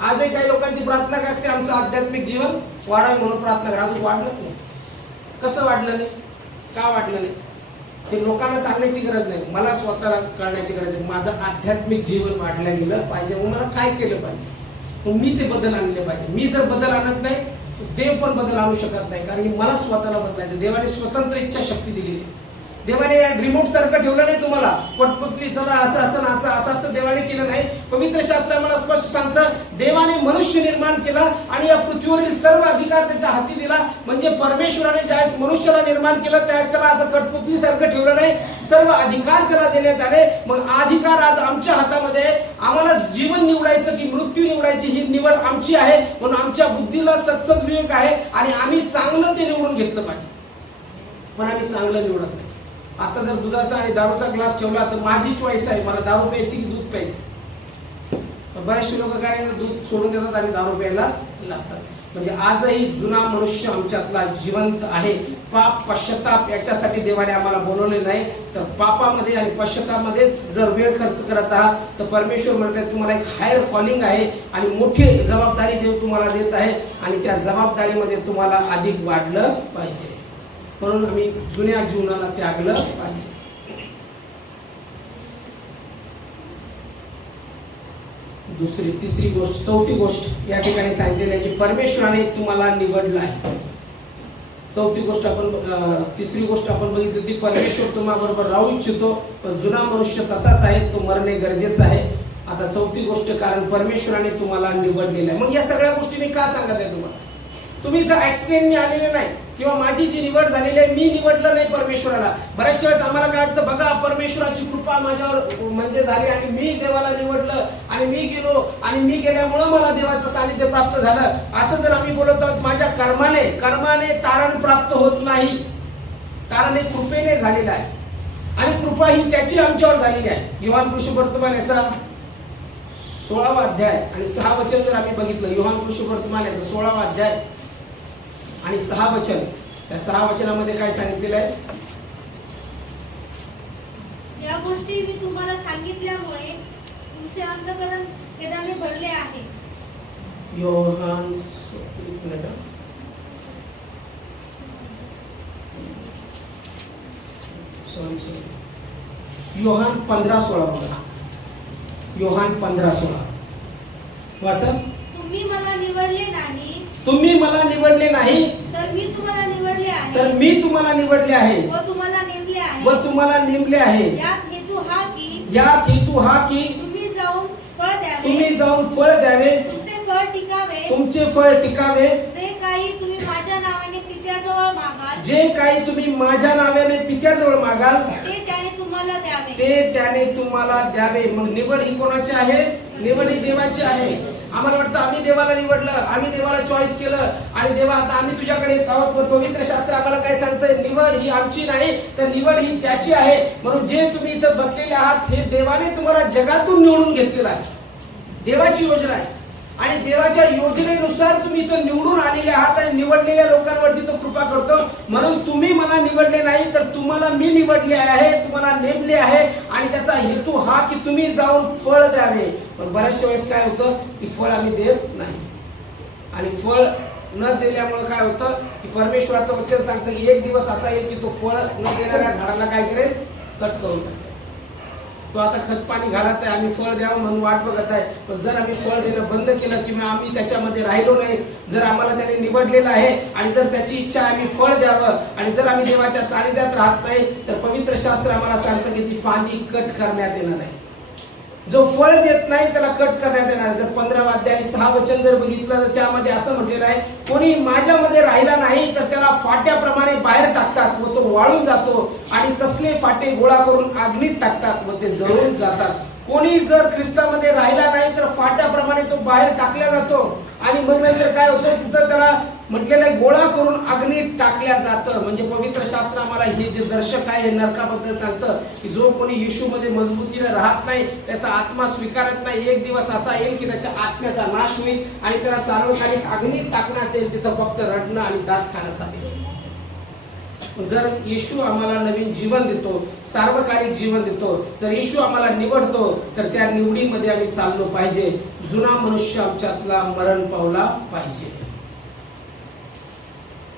आजही काही लोकांची प्रार्थना काय असते, आमचं आध्यात्मिक जीवन वाढावे म्हणून प्रार्थना करा, अजून वाढलंच नाही. कसं वाढलं नाही? का वाढलं नाही? हे लोकांना सांगण्याची गरज नाही, मला स्वतःला कळण्याची गरज आहे. माझं आध्यात्मिक जीवन वाढलं गेलं पाहिजे, मग मला काय केलं पाहिजे, मग मी ते बदल आणले पाहिजे. मी जर बदल आणत नाही तर देव पण बदल आणू शकत नाही, कारण की मला स्वतःला बदलायचं. देवाने स्वतंत्र इच्छा शक्ती दिलेली आहे. देवाने रिमोट सारखं ठेवलं नाही तुम्हाला, पटपटली चला असं असं नाचा असं देवाने केलं नाही. पवित्र शास्त्र मला स्पष्ट सांगतं, देवाने मनुष्य निर्माण केला आणि या पृथ्वीवरील सर्व अधिकार त्याच्या हाती दिला. म्हणजे परमेश्वराने ज्यावेळेस मनुष्याला निर्माण केलं त्यावेळेस त्याला असं कटपुतली सारखं ठेवलं नाही, सर्व अधिकार त्याला देण्यात आले. मग अधिकार आज आमच्या हातामध्ये आहे. आम्हाला जीवन निवडायचं की मृत्यू निवडायची ही निवड आमची आहे, म्हणून आमच्या बुद्धीला सत्सद विवेक आहे आणि आम्ही चांगलं ते निवडून घेतलं पाहिजे, पण आम्ही चांगलं निवडत नाही. आता जर दुधाचा आणि दारूचा ग्लास ठेवला तर माझी चॉईस आहे, मला दारू प्यायची की दूध प्यायचं. बरेचसे लोक काय दूध सोडून देतात आणि दारू प्यायला लागतात. म्हणजे आजही जुना मनुष्य आमच्यातला जिवंत आहे. पाप पश्चाताप याच्यासाठी देवाने आम्हाला बोलवले नाही, तर पापामध्ये आणि पश्चातापामध्येच जर वेळ खर्च करत आहात तर परमेश्वर म्हणतात तुम्हाला एक हायर कॉलिंग आहे आणि मोठी जबाबदारी देव तुम्हाला देत आहे आणि त्या जबाबदारीमध्ये तुम्हाला अधिक वाढलं पाहिजे. म्हणून आम्ही जुन्या जीवनाला त्यागलं पाहिजे. तिसरी गोष्ट, चौथी गोष्ट या ठिकाणी सांगितलेली आहे की परमेश्वराने तुम्हाला निवडलं आहे. चौथी गोष्ट तिसरी गोष्ट आपण बघितली होती, परमेश्वर तुम्हाबरोबर राहू इच्छितो, पण जुना मनुष्य तसाच आहे, तो मरणे गरजेचं आहे. आता चौथी गोष्ट, कारण परमेश्वराने तुम्हाला निवडलेलं आहे. मग या सगळ्या गोष्टी मी का सांगत आहे तुम्हाला? तुम्ही जर ऍक्सिडेंटने आलेले नाही किंवा माझी जी निवड झालेली आहे, मी निवडलं नाही परमेश्वराला. बऱ्याचशा वेळेस आम्हाला काय वाटतं, बघा परमेश्वराची कृपा माझ्यावर म्हणजे झाली आणि मी देवाला निवडलं आणि मी गेलो आणि मी गेल्यामुळं मला देवाचं सानिध्य प्राप्त झालं, असं जर आम्ही बोलत आहोत. माझ्या कर्माने तारण प्राप्त होत नाही, तारण हे कृपेने झालेलं आहे आणि कृपा ही त्याची आमच्यावर झालेली आहे. योहान कृष्णवर्तमान याचा 16वा अध्याय आणि 6 वचन जर आम्ही बघितलं, योहान कृष्णवर्तमान याचा 16वा अध्याय आणि 6 वचन, त्या 6 वचनामध्ये काय सांगितलेलं आहे? या गोष्टी मी तुम्हाला सांगितल्यामुळे तुमचे अंतःकरण खेदाने भरले आहे. योहान सॉरी योहान 15:16 बघा. योहान 15:16 वाचा. तुम्ही मला निवडले नाही तुम्ही मला निवडले नाही तर मी तुम्हाला निवडले आहे तर मी तुम्हाला निवडले आहे व तुम्हाला नेमले आहे व तुम्हाला नेमले आहे. यात हेतू हा की यात हेतू हा की तुम्ही जाऊन फळ द्यावे तुम्ही जाऊन फळ द्यावे, तुमचे फळ टिकावे तुमचे फळ टिकावे. जे काही तुम्ही माझ्या नावाने पित्याजवळ मागाल जे काही तुम्ही माझ्या नावाने पित्याजवळ मागाल ते त्याने तुम्हाला द्यावे. ते त्याने तुम्हाला द्यावे. मग निवड ही कोणाची आहे? निवड ही देवाची आहे. आम्हाला वाटतं आम्ही देवाला निवडलं, आम्ही देवाला चॉईस केलं आणि देवा आता आम्ही तुझ्याकडे येत आहोत. पण पवित्र शास्त्र आम्हाला काय सांगतंय? निवड ही आमची नाही तर निवड ही त्याची आहे. म्हणून जे तुम्ही इथं बसलेले आहात हे देवाने तुम्हाला जगातून निवडून घेतलेलं आहे. देवाची योजना आहे आणि देवाच्या योजनेनुसार तुम्ही इथं निवडून आलेले आहात आणि निवडलेल्या लोकांवरती तो कृपा करतो. म्हणून तुम्ही मला निवडले नाही तर तुम्हाला मी निवडले आहे, तुम्हाला नेमले आहे आणि त्याचा हेतू हा की तुम्ही जाऊन फळ द्यावे. पण बऱ्याचशा वेळेस काय होतं की फळ आम्ही देत नाही आणि फळ न दिल्यामुळे काय होतं की परमेश्वराचं वचन सांगतं की एक दिवस असा येईल की तो फळ न देणाऱ्या झाडाला काय करेल? कट करून टाकेल. तो आता खत पाणी घालत आहे, आम्ही फळ द्यावं म्हणून वाट बघत आहे. पण जर आम्ही फळ देणं बंद केलं किंवा आम्ही त्याच्यामध्ये राहिलो नाही, जर आम्हाला त्याने निवडलेलं आहे आणि जर त्याची इच्छा आहे आम्ही फळ द्यावं आणि जर आम्ही देवाच्या सानिध्यात राहत नाही तर पवित्र शास्त्र आम्हाला सांगतं की ती फांदी कट करण्यात येणार आहे. जो फळ देत नाही त्याला कट करण्यात येणार. जर 15 अध्याय आणि 6 वचन जर बघितलं तर त्यामध्ये असं म्हटलेलं आहे, कोणी माझ्यामध्ये राहिला नाही तर त्याला फाट्याप्रमाणे बाहेर टाकतात व तो वाळून जातो आणि तसले फाटे गोळा करून आगनीत टाकतात व ते जळून जातात. कोणी जर ख्रिस्तामध्ये राहिला नाही तर फाट्याप्रमाणे तो बाहेर टाकला जातो आणि मग नंतर काय होतं तिथं त्याला म्हटलेलं आहे गोळा करून अग्नीत टाकल्या जातं. म्हणजे पवित्र शास्त्र आम्हाला हे जे दर्शक आहे हे नरकाबद्दल सांगतं की जो कोणी येशूमध्ये मजबूतीने राहत नाही, त्याचा आत्मा स्वीकारत नाही, एक दिवस असा येईल की त्याच्या आत्म्याचा नाश होईल आणि त्याला सार्वकालिक अग्नीत टाकण्यात येईल. तिथं फक्त रडणं आणि दात खाणं चालेल. जर येशू आम्हाला नवीन जीवन देतो, सार्वकालिक जीवन देतो, जर येशू आम्हाला निवडतो तर त्या निवडीमध्ये आम्ही चाललो पाहिजे. जुना मनुष्य आमच्यातला मरण पावला पाहिजे.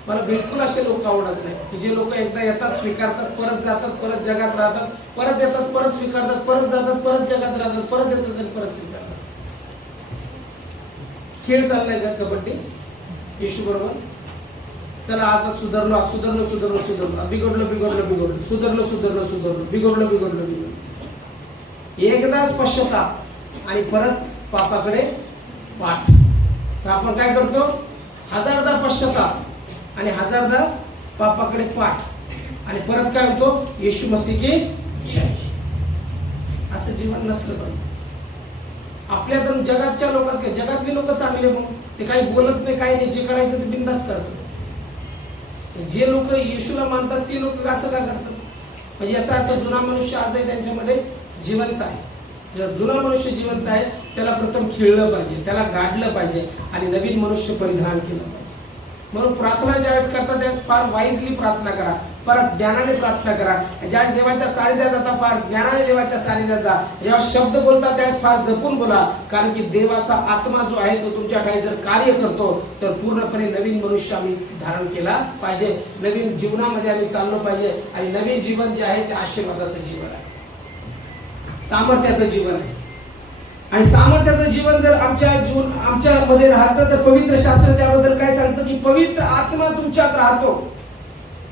मला बिलकुल असे लोक आवडत नाही की जे लोक एकदा येतात, स्वीकारतात, परत जातात, परत जगात राहतात, परत येतात, परत स्वीकारतात, परत जातात, परत जगात राहतात, परत येतात आणि परत स्वीकारतात. खेळ चाललाय का कबड्डी येशू बरोबर? चला आता सुधारलो, सुधारलो, सुधारलो, सुधारलो, बिघडलो, बिघडलो, बिघडलो, सुधारलो, सुधारलो, सुधारलो, बिघडलो, बिघडलो, बिघडलो. एकदाच पश्चाताप आणि परत पापाकडे पाठ. तर आपण काय करतो? 1000दा पश्चाताप आणि 1000दा पापाकडे पाठ आणि परत काय होतो? येशू मसीह की जय. असं जीवन नसलं पाहिजे. आपल्या तर जगातच्या लोकात जगातले लोक चांगले मग ते काही बोलत नाही, काही नाही, जे करायचं ते बिनधास्त करतात. जे लोक येशूला मानतात ते लोक असं का करतात? म्हणजे याचा अर्थ जुना मनुष्य आजही त्यांच्यामध्ये जिवंत आहे. जर जुना मनुष्य जिवंत आहे त्याला प्रथम खेळलं पाहिजे, त्याला गाडलं पाहिजे आणि नवीन मनुष्य परिधान केलं पाहिजे. म्हणून प्रार्थना ज्यावेळेस करता त्यावेळेस फार वाईजली प्रार्थना करा, फार ज्ञानाने प्रार्थना करा. ज्यावेळेस देवाच्या सानिध्यात जाता फार ज्ञानाने देवाच्या सानिध्यात जा. जेव्हा शब्द बोलता त्यावेळेस फार जपून बोला, कारण की देवाचा आत्मा जो आहे तो तुमच्या ठाई जर कार्य करतो तर पूर्णपणे नवीन मनुष्य आम्ही धारण केला पाहिजे. नवीन जीवनामध्ये आम्ही चाललो पाहिजे आणि नवीन जीवन जे आहे ते आशीर्वादाचं जीवन आहे, सामर्थ्याचं जीवन आहे. आणि सामर्थ्याचं जीवन जर आमच्यामध्ये राहतं तर पवित्र शास्त्र त्याबद्दल काय सांगतं की पवित्र आत्मा तुमच्यात राहतो.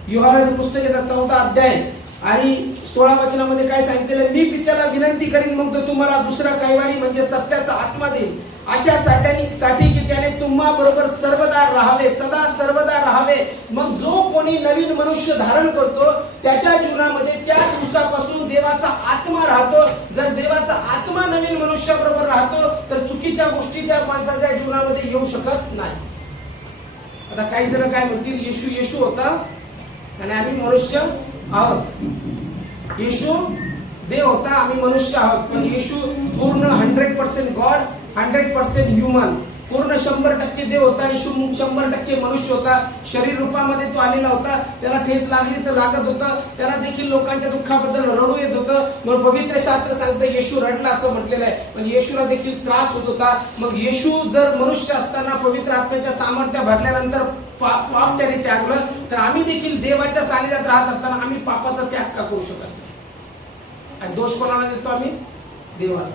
योहानाचं पुस्तक येतात 14 अध्याय आणि 16 वचनामध्ये काय सांगितलेलं? मी पित्याला विनंती करीन मग तो तुम्हाला दुसरा कैवारी म्हणजे सत्याचा आत्मा देईल, अशा साठी की त्याने तुम्हा बरोबर सर्वदा राहावे, सदा सर्वदा राहावे. मग जो कोणी नवीन मनुष्य धारण करतो त्याच्या जीवनामध्ये त्या दिवसापासून देवाचा आत्मा राहतो. जर देवाचा आत्मा नवीन मनुष्याबरोबर राहतो तर चुकीच्या गोष्टी त्या माणसाच्या जीवनामध्ये येऊ शकत नाही. आता काही जण काय म्हणतील, येशू येशू होता आणि आम्ही मनुष्य आहोत. येशू देव होता, आम्ही मनुष्य आहोत. पण येशू पूर्ण 100% गॉड, 100% ह्युमन, पूर्ण 100% देव होता. येशू 100% मनुष्य होता. शरीर रूपामध्ये तो आलेला होता. त्याला ठेस लागली तर लागत होतं, त्याला देखील लोकांच्या दुःखाबद्दल रडू येत होतं. मग पवित्र शास्त्र सांगतं येशू रडला असं म्हटलेलं आहे. म्हणजे येशूला देखील त्रास होत होता. मग येशू जर मनुष्य असताना पवित्र आत्म्याच्या सामर्थ्य भरल्यानंतर पाप त्याने त्यागलं, तर आम्ही देखील देवाच्या सानिध्यात राहत असताना आम्ही पापाचा त्याग का करू शकत नाही? आणि दोष कोणाला देतो आम्ही? देवाला.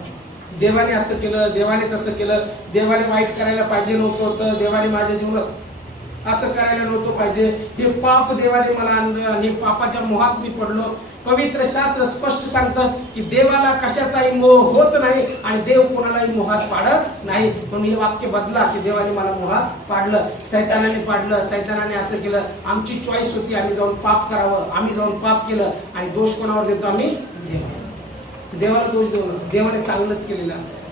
देवाने असं केलं, देवाने तसं केलं, देवाने वाईट करायला पाहिजे नव्हतं, तर देवाने माझ्या जीवनात असं करायला नव्हतं पाहिजे, हे पाप देवाने मला आणलं आणि पापाच्या मोहात मी पडलो. पवित्र शास्त्र स्पष्ट सांगतं की देवाला कशाचाही मोह होत नाही आणि देव कोणालाही मोहात पाडत नाही. म्हणून हे वाक्य बदला की देवाने मला मोहात पाडलं, सैतानाने पाडलं, सैतानाने असं केलं, आमची चॉईस होती, आम्ही जाऊन पाप करावं, आम्ही जाऊन पाप केलं आणि दोष कोणावर देतो आम्ही? देवाला दोष देऊ नका, देवाने चांगलंच केलेलं आहे.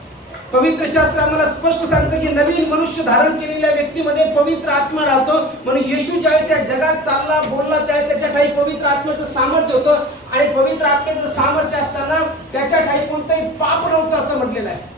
पवित्र शास्त्र आम्हाला स्पष्ट सांगतं की नवीन मनुष्य धारण केलेल्या व्यक्तीमध्ये पवित्र आत्मा राहतो. म्हणून येशू ज्यावेळेस या जगात चालला बोलला त्यावेळेस त्याच्या ठाई पवित्र आत्म्याचं सामर्थ्य होतं आणि पवित्र आत्म्याचं सामर्थ्य असताना त्याच्या ठाई कोणतंही पाप नव्हतं असं म्हटलेलं आहे.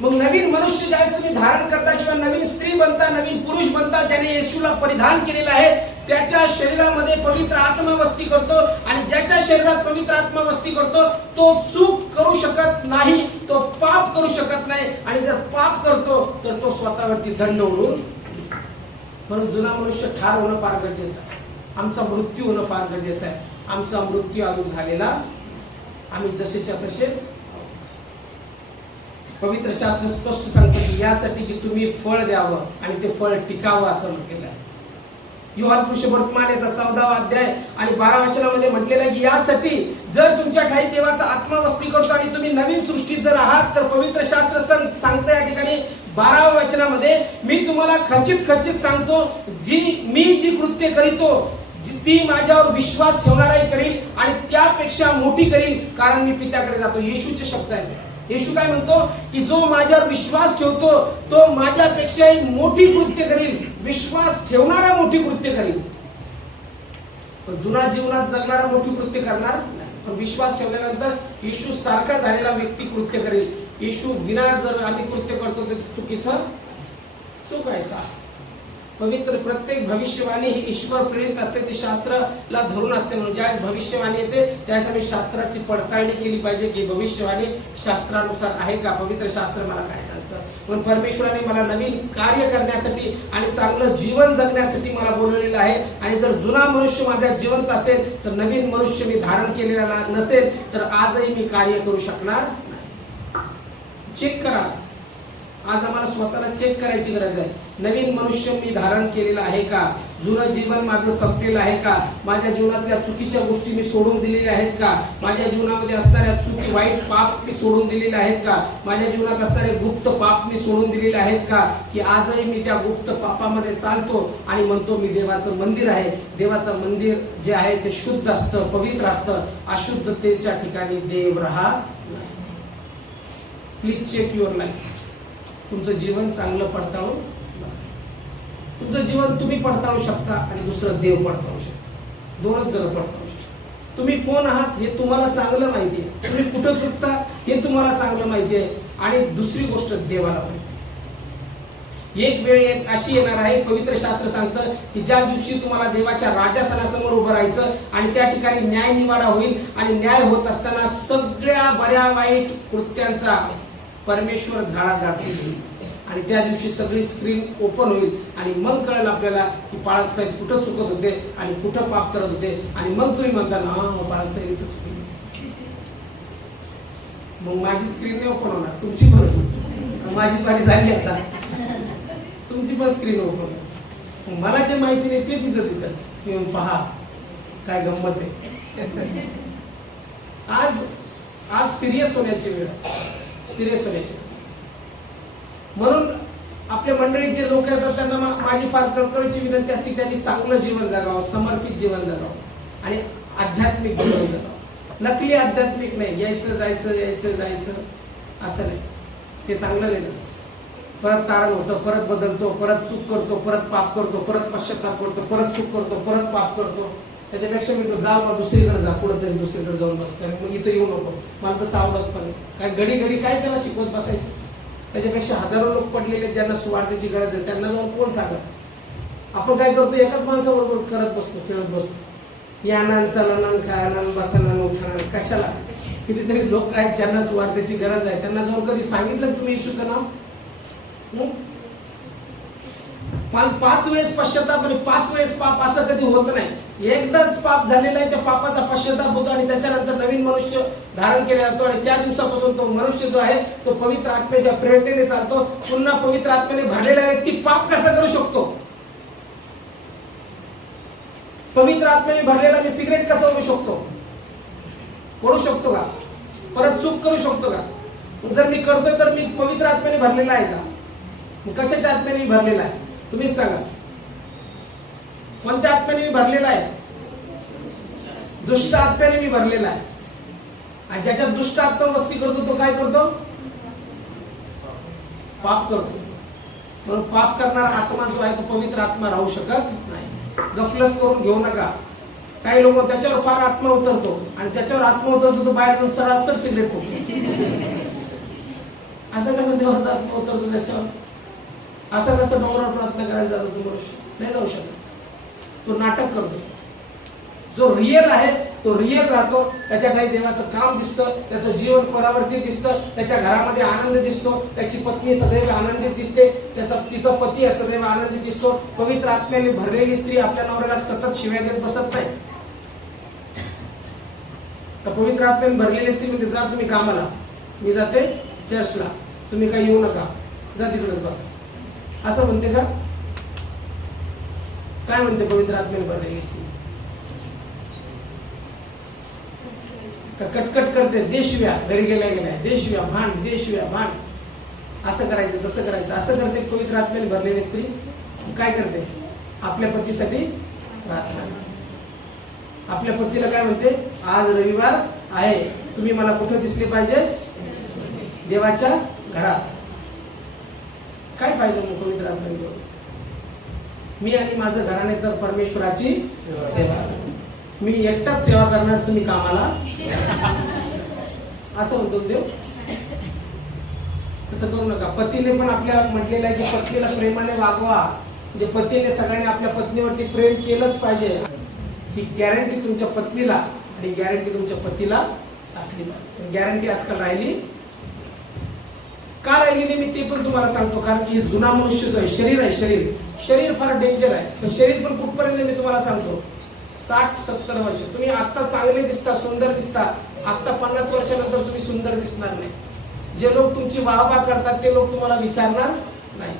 मग नवीन मनुष्य ज्यावेळेस तुम्ही धारण करता किंवा नवीन स्त्री बनता, नवीन पुरुष बनता, ज्याने येशूला परिधान केलेलं आहे, त्याच्या शरीरामध्ये पवित्र आत्मा वस्ती करतो आणि ज्याच्या शरीरात पवित्र आत्मा वस्ती करतो तो चूक करू शकत नाही, तो पाप करू शकत नाही आणि जर पाप करतो तर तो स्वतःवरती दंड ओढून घेतो. म्हणून जुना मनुष्य ठार होणं फार गरजेचं आहे, आमचा मृत्यू होणं फार गरजेचं आहे. आमचा मृत्यू अजून झालेला, आम्ही जसेच्या तसेच. पवित्र शास्त्र स्पष्ट सांगतं की यासाठी की तुम्ही फळ द्यावं आणि ते फळ टिकावं असं म्हटलेलं आहे. योहान पुरुषवर्तमान याचा 14वा अध्याय आणि 12 वचनामध्ये म्हटलेलं आहे की यासाठी जर तुमच्या ठाई देवाचा आत्मा वस्ती करतो आणि तुम्ही नवीन सृष्टीत जर आहात, तर पवित्र शास्त्र सांगतं या ठिकाणी 12व्या वचनामध्ये, मी तुम्हाला खचित सांगतो, मी जी कृत्य करीतो ती माझ्यावर विश्वास ठेवणाराही करील आणि त्यापेक्षा मोठी करील, कारण मी पित्याकडे जातो. येशूचे शब्द आहेत. येशू काय म्हणतो की जो माझ्यावर विश्वास ठेवतो तो माझ्यापेक्षाही मोठी कृत्य करील, विश्वास ठेवणारा मोठी कृत्य करील. पण जुना जीवनात जगणारा मोठी कृत्य करणार नाही, पण विश्वास ठेवल्यानंतर येशू सारखा झालेला व्यक्ती कृत्य करेल. येशू विना जर आम्ही कृत्य करतो तर चुकीचं, चूक आहे. पवित्र प्रत्येक भविष्यवाणी ही ईश्वर प्रेरित असते, ती शास्त्राला धरून असते. म्हणून ज्यावेळेस भविष्यवाणी येते त्यावेळेस आम्ही शास्त्राची पडताळणी केली पाहिजे की भविष्यवाणी शास्त्रानुसार आहे का, पवित्र शास्त्र मला काय सांगतं. म्हणून परमेश्वराने मला नवीन कार्य करण्यासाठी आणि चांगलं जीवन जगण्यासाठी मला बोलवलेलं आहे. आणि जर जुना मनुष्य माझ्या जिवंत असेल तर नवीन मनुष्य मी धारण केलेला नसेल तर आजही मी कार्य करू शकणार नाही. चेक करा, आज आम्हाला स्वतःला चेक करायची गरज आहे. नवीन मनुष्य मी धारण केलेला आहे का? जुनं जीवन माझं संपलेलं आहे का? माझ्या जीवनातल्या चुकीच्या गोष्टी मी सोडून दिलेल्या आहेत का? माझ्या जीवनामध्ये असणाऱ्या चुकी वाईट पाप मी सोडून दिलेले आहेत का? माझ्या जीवनात असणारे गुप्त पाप मी सोडून दिलेले आहेत का? की आजही मी त्या गुप्त पापामध्ये चालतो आणि म्हणतो मी देवाचं मंदिर आहे. देवाचं मंदिर जे आहे ते शुद्ध असतं, पवित्र असतं. अशुद्धतेच्या ठिकाणी देव राहत नाही. Please check your life. तुमचं जीवन चांगलं पडताळून, तुमचं जीवन तुम्ही पडताळू शकता आणि दुसरं देव पडताळू शकता. दोनच जण पडताळू शकता. तुम्ही कोण आहात हे तुम्हाला चांगलं माहिती आहे, तुम्ही कुठं चुकता हे तुम्हाला चांगलं माहिती आहे आणि दुसरी गोष्ट देवाला माहिती आहे. एक वेळ अशी येणार आहे, पवित्र शास्त्र सांगतं की ज्या दिवशी तुम्हाला देवाच्या राजासनासमोर उभं राहायचं आणि त्या ठिकाणी न्याय निवाडा होईल आणि न्याय होत असताना सगळ्या बऱ्या वाईट कृत्यांचा परमेश्वर झाडाझाडती घेईल आणि त्या दिवशी सगळी स्क्रीन ओपन होईल आणि मग कळेल आपल्याला की पाळक साहेब कुठं चुकत होते आणि कुठं पाप करत होते. आणि मग तुम्ही म्हणता ना, हा पाळक साहेब इथं चुकले. मग माझी स्क्रीन नाही ओपन होणार, तुमची पण होईल. माझी पाणी झाली आता, तुमची पण स्क्रीन ओपन होईल. मला जे माहिती नाही ते तिथं दिसेल. तुम्ही पहा काय गंमत आहे. आज सिरियस होण्याची वेळ आहे, सिरियस होण्याची. म्हणून आपल्या मंडळीत जे लोक येतात त्यांना माझी फार कळकळीची विनंती असते, त्यांनी चांगलं जीवन जगावं, समर्पित जीवन जगावं आणि आध्यात्मिक जीवन जगावं. नकली आध्यात्मिक नाही, यायचं जायचं असं नाही, ते चांगलं नाही. तसं परत तारण होतं, परत बदलतो, परत चूक करतो, परत पाप करतो, परत पश्चाताप करतो, परत चूक करतो, परत पाप करतो. त्याच्यापेक्षा मी जा मग दुसरीकडे जा, कुठंतरी दुसरीकडे जाऊन बस, मग इथं येऊ नको, मला तसं आवडत पण काय घडी काय त्याला शिकवत बसायचं. त्याच्यापेक्षा हजारो लोक पडलेले ज्यांना सुवार्थेची गरज आहे त्यांना जाऊन कोण सांगत. आपण काय करतो, एकाच माणसाबरोबर करत बसतो, खेळत बसतो, यानान चलनान खायानान बसानान उठानान. कशाला? कितीतरी लोक आहेत ज्यांना सुवार्थेची गरज आहे, त्यांना जाऊन कधी सांगितलं तुम्ही येशूचं नाव? पण 5 वेळेस पश्चाताप आणि 5 वेळेस पाप असं कधी होत नाही. एकदाच पाप झालेला आहे, त्या पापाचा पश्चाताप होतो आणि त्याच्यानंतर नवीन मनुष्य धारण केला जातो आणि त्या दिवसापासून तो मनुष्य जो आहे तो पवित्र आत्म्याच्या प्रेरणेने चालतो. पुन्हा पवित्र आत्म्याने भरलेला व्यक्ती पाप कसा करू शकतो? पवित्र आत्म्याने भरलेला मी सिगरेट कसं ओढू शकतो? ओढू शकतो का? परत चूक करू शकतो का? जर मी करतोय तर मी पवित्र आत्म्याने भरलेला आहे का? कशाच्या आत्म्याने मी भरलेला आहे? तुम्हीच सांगा. कोणत्या आत्म्याने मी भरलेला आहे? दुष्ट आत्म्याने मी भरलेला आहे. आणि ज्याच्यात दुष्ट आत्मा वस्ती करतो तो काय करतो? पाप करतो. म्हणून पाप करणारा आत्मा जो आहे तो पवित्र आत्मा राहू शकत नाही. गफलत करून घेऊ नका. काही लोक त्याच्यावर फार आत्मा उतरतो आणि ज्याच्यावर आत्मा उतरतो तो बाहेर जाऊन सरासर सिगरेट फोडतो. असं कसं देवाचा आत्मा उतरतो त्याच्यावर? असं कसं डोंगरावर प्रार्थना करायला जातो तो मनुष्य? नाही जाऊ शकत. तो नाटक करतो. जो रिअल आहे तो रिअल राहतो. त्याच्या काही देवाचं काम दिसतं, त्याचं जीवन परावर्तित दिसतं, त्याच्या घरामध्ये आनंद दिसतो, त्याची पत्नी सदैव आनंदित दिसते, तिचा पती सदैव आनंदित दिसतो. पवित्र आत्म्याने भरलेली स्त्री आपल्या नवऱ्याला सतत शिव्या देत बसत नाही. तर पवित्र आत्म्याने भरलेली स्त्री म्हणजे जा तुम्ही कामाला, मी जाते चर्चला, तुम्ही काही येऊ नका, जा तिकडेच बसा, असं म्हणते का? काय म्हणते पवित्र आत्म्याने भरलेली स्त्री? का कटकट करते, देशव्या, घरी गेल्या गेल्या देशव्या भान, देशव्या भान, असं करायचं तसं करायचं, असं करते पवित्र आत्म्याने भरलेली स्त्री. काय करते? आपल्या पतीसाठी प्रार्थना. आपल्या पतीला काय म्हणते? आज रविवार आहे, तुम्ही मला कुठे दिसले पाहिजे? देवाच्या घरात. काय फायदा मग पवित्र आत्म्याने? मी आणि माझं घराणे तर परमेश्वराची सेवा, मी एकटाच सेवा करणार, तुम्ही कामाला, असं म्हणतो देव. तसं करू नका. पतीने पण आपल्या म्हटलेलं आहे की पत्नीला प्रेमाने वागवा. म्हणजे पतीने सगळ्यांनी आपल्या पत्नीवरती प्रेम केलंच पाहिजे. ही गॅरंटी तुमच्या पत्नीला आणि गॅरंटी तुमच्या पतीला असली पाहिजे. गॅरंटी आजकाल राहिली का राहिली नाही मी ते पण तुम्हाला सांगतो. कारण की जुना मनुष्य जो आहे, शरीर आहे, शरीर फार डेंजर आहे. पण शरीर पण कुठपर्यंत मी तुम्हाला सांगतो, 60-70 वर्ष. तुम्ही आता चांगले दिसता, सुंदर दिसता, आता 50 वर्षानंतर तुम्ही सुंदर दिसणार नाही. जे लोक तुमची वाहवा करतात ते लोक तुम्हाला विचारणार नाही.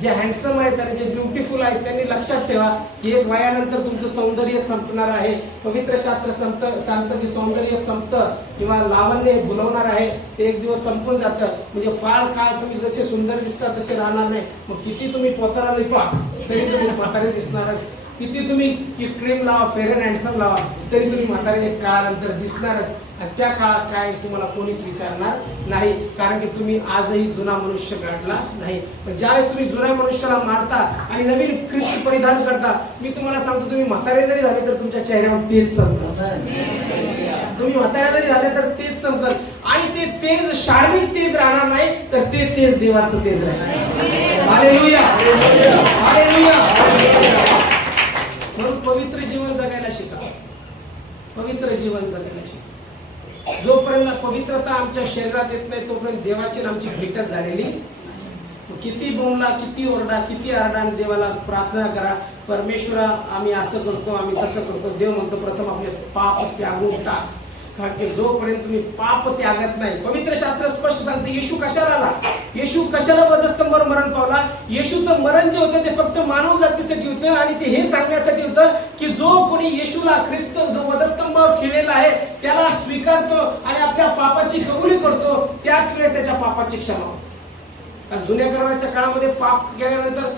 जे हँडसम आहेत आणि जे ब्युटिफुल आहेत त्यांनी लक्षात ठेवा की एक वयानंतर तुमचं सौंदर्य संपणार आहे. पवित्र शास्त्र सांगतं की सौंदर्य संपतं किंवा लावण्य भुलवणार आहे, ते एक दिवस संपून जातं. म्हणजे फार काळ तुम्ही जसे सुंदर दिसता तसे राहणार नाही. मग किती तुम्ही पोताला लिपा तरी तुम्ही म्हातारे दिसणारच. किती तुम्ही क्रीम लावा, फेअर अँड हँडसम लावा, तरी तुम्ही म्हातारे एक काळानंतर दिसणारच. आणि त्या काळात काय तुम्हाला कोणीच विचारणार नाही, कारण की तुम्ही आजही जुना मनुष्य काढला नाही. पण ज्यावेळेस तुम्ही जुन्या मनुष्याला मारता आणि नवीन ख्रिस्त परिधान करता, मी तुम्हाला सांगतो तुम्ही म्हातारे जरी झाले तर तुमच्या चेहऱ्यावर तेज चमकल. तुम्ही म्हातारे जरी झाले तर तेज चमकल. आणि ते तेज शारीरिक तेज राहणार नाही, तर ते तेज देवाचं तेज राहणार. Hallelujah, hallelujah. म्हणून पवित्र जीवन जगायला शिका. पवित्र जीवन जगायला शिका. जोपर्यंत पवित्रता आमच्या शरीरात येत नाही तोपर्यंत देवाची आमची भेटच झालेली. किती बोंबला, किती ओरडा, किती आरडा, देवाला प्रार्थना करा, परमेश्वरा आम्ही असं करतो, आम्ही तसं करतो. देव म्हणतो प्रथम आपले पाप त्यागून टाक. कारण की जोपर्यंत तुम्ही पाप त्यागत नाही, पवित्र शास्त्र स्पष्ट सांगतं येशू कशाला आला, येशू कशाला वधस्तंभावर मरण पावला. येशूचं मरण जे होतं ते फक्त मानव जातीसाठी होतं आणि ते हे सांगण्यासाठी होतं की जो कोणी येशूला, ख्रिस्त जो वधस्तंभावर खिळलेला आहे त्याला स्वीकारतो आणि आपल्या पापाची कबुली करतो, त्याच वेळेस त्याच्या पापाची क्षमा होते. जुन्या कराराच्या काळामध्ये पाप केल्यानंतर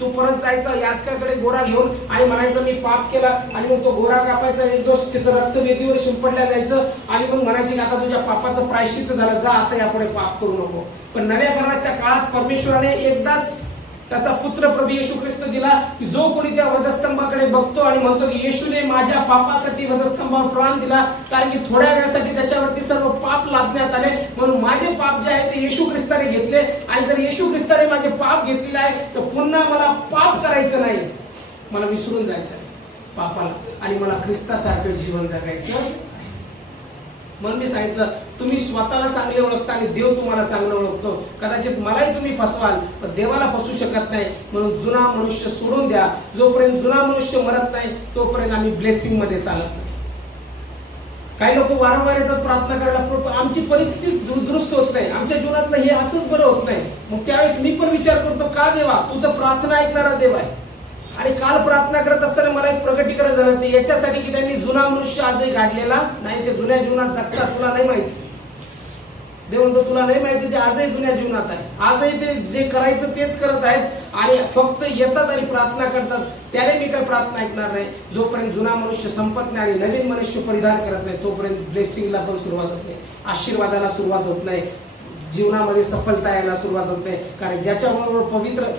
तू परत जायचा याचकाकडे गोरा घेऊन आणि म्हणायचं मी पाप केला, आणि मग तो गोरा कापायचा, एक दोष त्याचं रक्त वेदीवर शिंपडल्या जायचं आणि मग म्हणायची आता तुझ्या पापाचं प्रायश्चित्त झालं, जा आता यापुढे पाप करू नको. पण नव्या कराराच्या काळात परमेश्वराने एकदाच त्याचा पुत्र प्रभू येशू ख्रिस्त दिला की जो कोणी त्या वधस्तंभाकडे बघतो आणि म्हणतो की येशूने माझ्या पापासाठी वधस्तंभावर प्राण दिला, कारण की थोड्या वेळासाठी त्याच्यावरती सर्व पाप लादण्यात आले, म्हणून माझे पाप जे आहे ते येशू ख्रिस्ताने घेतले. आणि जर येशू ख्रिस्ताने माझे पाप घेतलेले आहे तर पुन्हा मला पाप करायचं नाही, मला विसरून जायचं आहे पापाला आणि मला ख्रिस्तासारखं जीवन जगायचं. म्हणून मी सांगितलं तुम्ही स्वतःला चांगले ओळखता आणि देव तुम्हाला चांगलं ओळखतो. कदाचित मलाही तुम्ही फसवाल पण देवाला फसवू शकत नाही. म्हणून जुना मनुष्य सोडून द्या. जोपर्यंत जुना मनुष्य मरत नाही तोपर्यंत आम्ही ब्लेसिंग मध्ये चालत नाही. काही लोक वारंवार येतात प्रार्थना करायला, आमची परिस्थिती दुरुस्त होत नाही, आमच्या जीवनातलं हे असंच बरं होत नाही. मग त्यावेळेस मी पण विचार करतो, का देवा, तू तर प्रार्थना ऐकणारा देव आहे. आणि काल प्रार्थना करत असताना मला एक प्रगटीकरण झालं ते याच्यासाठी की त्यांनी जुना मनुष्य आजही काढलेला नाही. ते जुन्या जीवनात जगतात, तुला नाही माहिती. देव म्हणतो तुला नाही माहिती, ते आजही जुन्या जीवनात आहे. आजही ते जे करायचं तेच करत आहेत आणि फक्त येतात आणि प्रार्थना करतात. त्याने मी काय प्रार्थना ऐकणार नाही. जोपर्यंत जुना मनुष्य संपत नाही आणि नवीन मनुष्य परिधान करत नाही तोपर्यंत ब्लेसिंगला पण सुरुवात होत नाही, आशीर्वादाला सुरुवात होत नाही, जीवनामध्ये सफलता यायला सुरुवात होत नाही. कारण ज्याच्याबरोबर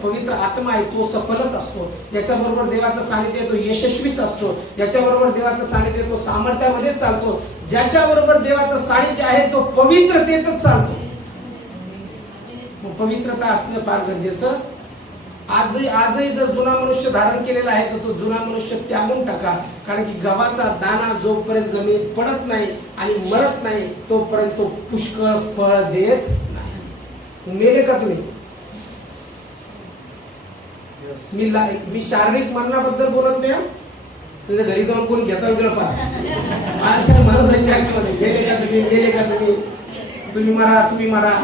पवित्र आत्मा आहे तो सफलच असतो. ज्याच्याबरोबर देवाचं सानिध्य आहे तो यशस्वीच असतो. ज्याच्याबरोबर देवाचं सानिध्य आहे तो सामर्थ्यामध्येच चालतो. ज्याच्याबरोबर देवाचं सानिध्य आहे तो पवित्रतेतच चालतो. मग पवित्रता असणं फार गरजेचं. आजही जर जुना मनुष्य धारण केलेला आहे तर तो जुना मनुष्य त्यागून टाका. कारण की गव्हाचा दाना जोपर्यंत जमीन पडत नाही आणि मरत नाही तोपर्यंत तो पुष्कळ फळ देत नाही. मेले का तुम्ही? मी शारीरिक मरणाबद्दल बोलत नाही. तुझ्या घरी जाऊन कोणी घेता गेलं पास म्हणत नाही चाळीस मध्ये, मेले का तुम्ही, मेले का तुम्ही, तुम्ही मरा, तुम्ही मरा.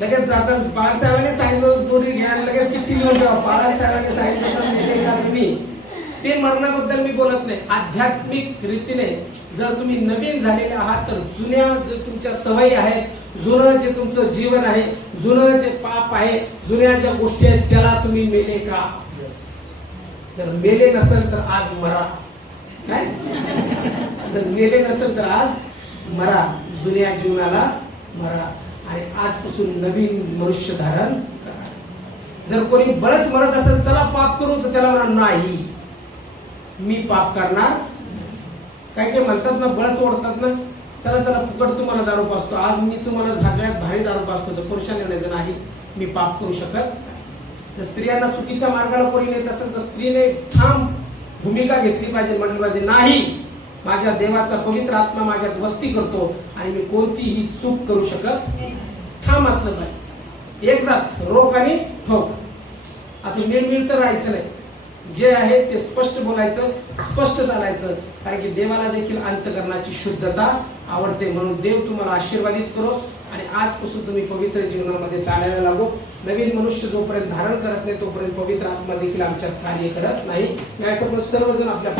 लगेच जातात. बाळासाहेबांनी सांगितलं दोरी घ्या, लगेच चिठ्ठी लिहून ठेवा. बाळासाहेबांनी सांगितलं मेले का तुम्ही. ते मरणाबद्दल मी बोलत नाही. आध्यात्मिक रीतीने जर तुम्ही नवीन झालेले आहात तर जुन्या जे तुमच्या सवयी आहेत, जुनं जे तुमचं जीवन आहे, जुनं जे पाप आहे, जुन्या ज्या गोष्टी आहेत त्याला तुम्ही मेले का. जर मेले नसेल तर आज मरा. काय जर मेले नसेल तर आज मरा, जुन्या जीवनाला मरा आणि आजपासून नवीन मनुष्य धारण करा. जर कोणी बळच म्हणत असेल चला पाप करू तर त्याला म्हणा नाही, मी पाप करणार. काय काय म्हणतात ना, बळच ओढतात ना, चला चला फुकट तुम्हाला दारू पाजतो, आज मी तुम्हाला सगळ्यात भारी दारू पाजतो. तर पुरुषांनी म्हणायचं नाही, मी पाप करू शकत नाही. जर स्त्रियांना चुकीच्या मार्गाला कोणी नेत असेल तर स्त्रीने ठाम भूमिका घेतली पाहिजे, म्हटलं पाहिजे नाही, माझ्या देवाचा पवित्र आत्मा माझ्यात वस्ती करतो आणि मी कोणतीही चूक करू शकत नाही. ठाम असलं पाहिजे. एकदाच रोख आणि ठोक असं मिळमिळ तर राहायचं नाही. जे आहे ते स्पष्ट बोलायचं, स्पष्ट चालायचं. कारण की देवाला देखील अंतकरणाची शुद्धता आवडते. म्हणून देव तुम्हाला आशीर्वादित करो आणि आजपासून तुम्ही पवित्र जीवनामध्ये चालायला लागो. नवीन मनुष्य जोपर्यंत धारण करत नाही तोपर्यंत पवित्र आत्मा देखील आमच्यात कार्य करत नाही. यावेळेस आपण सर्वजण आपल्या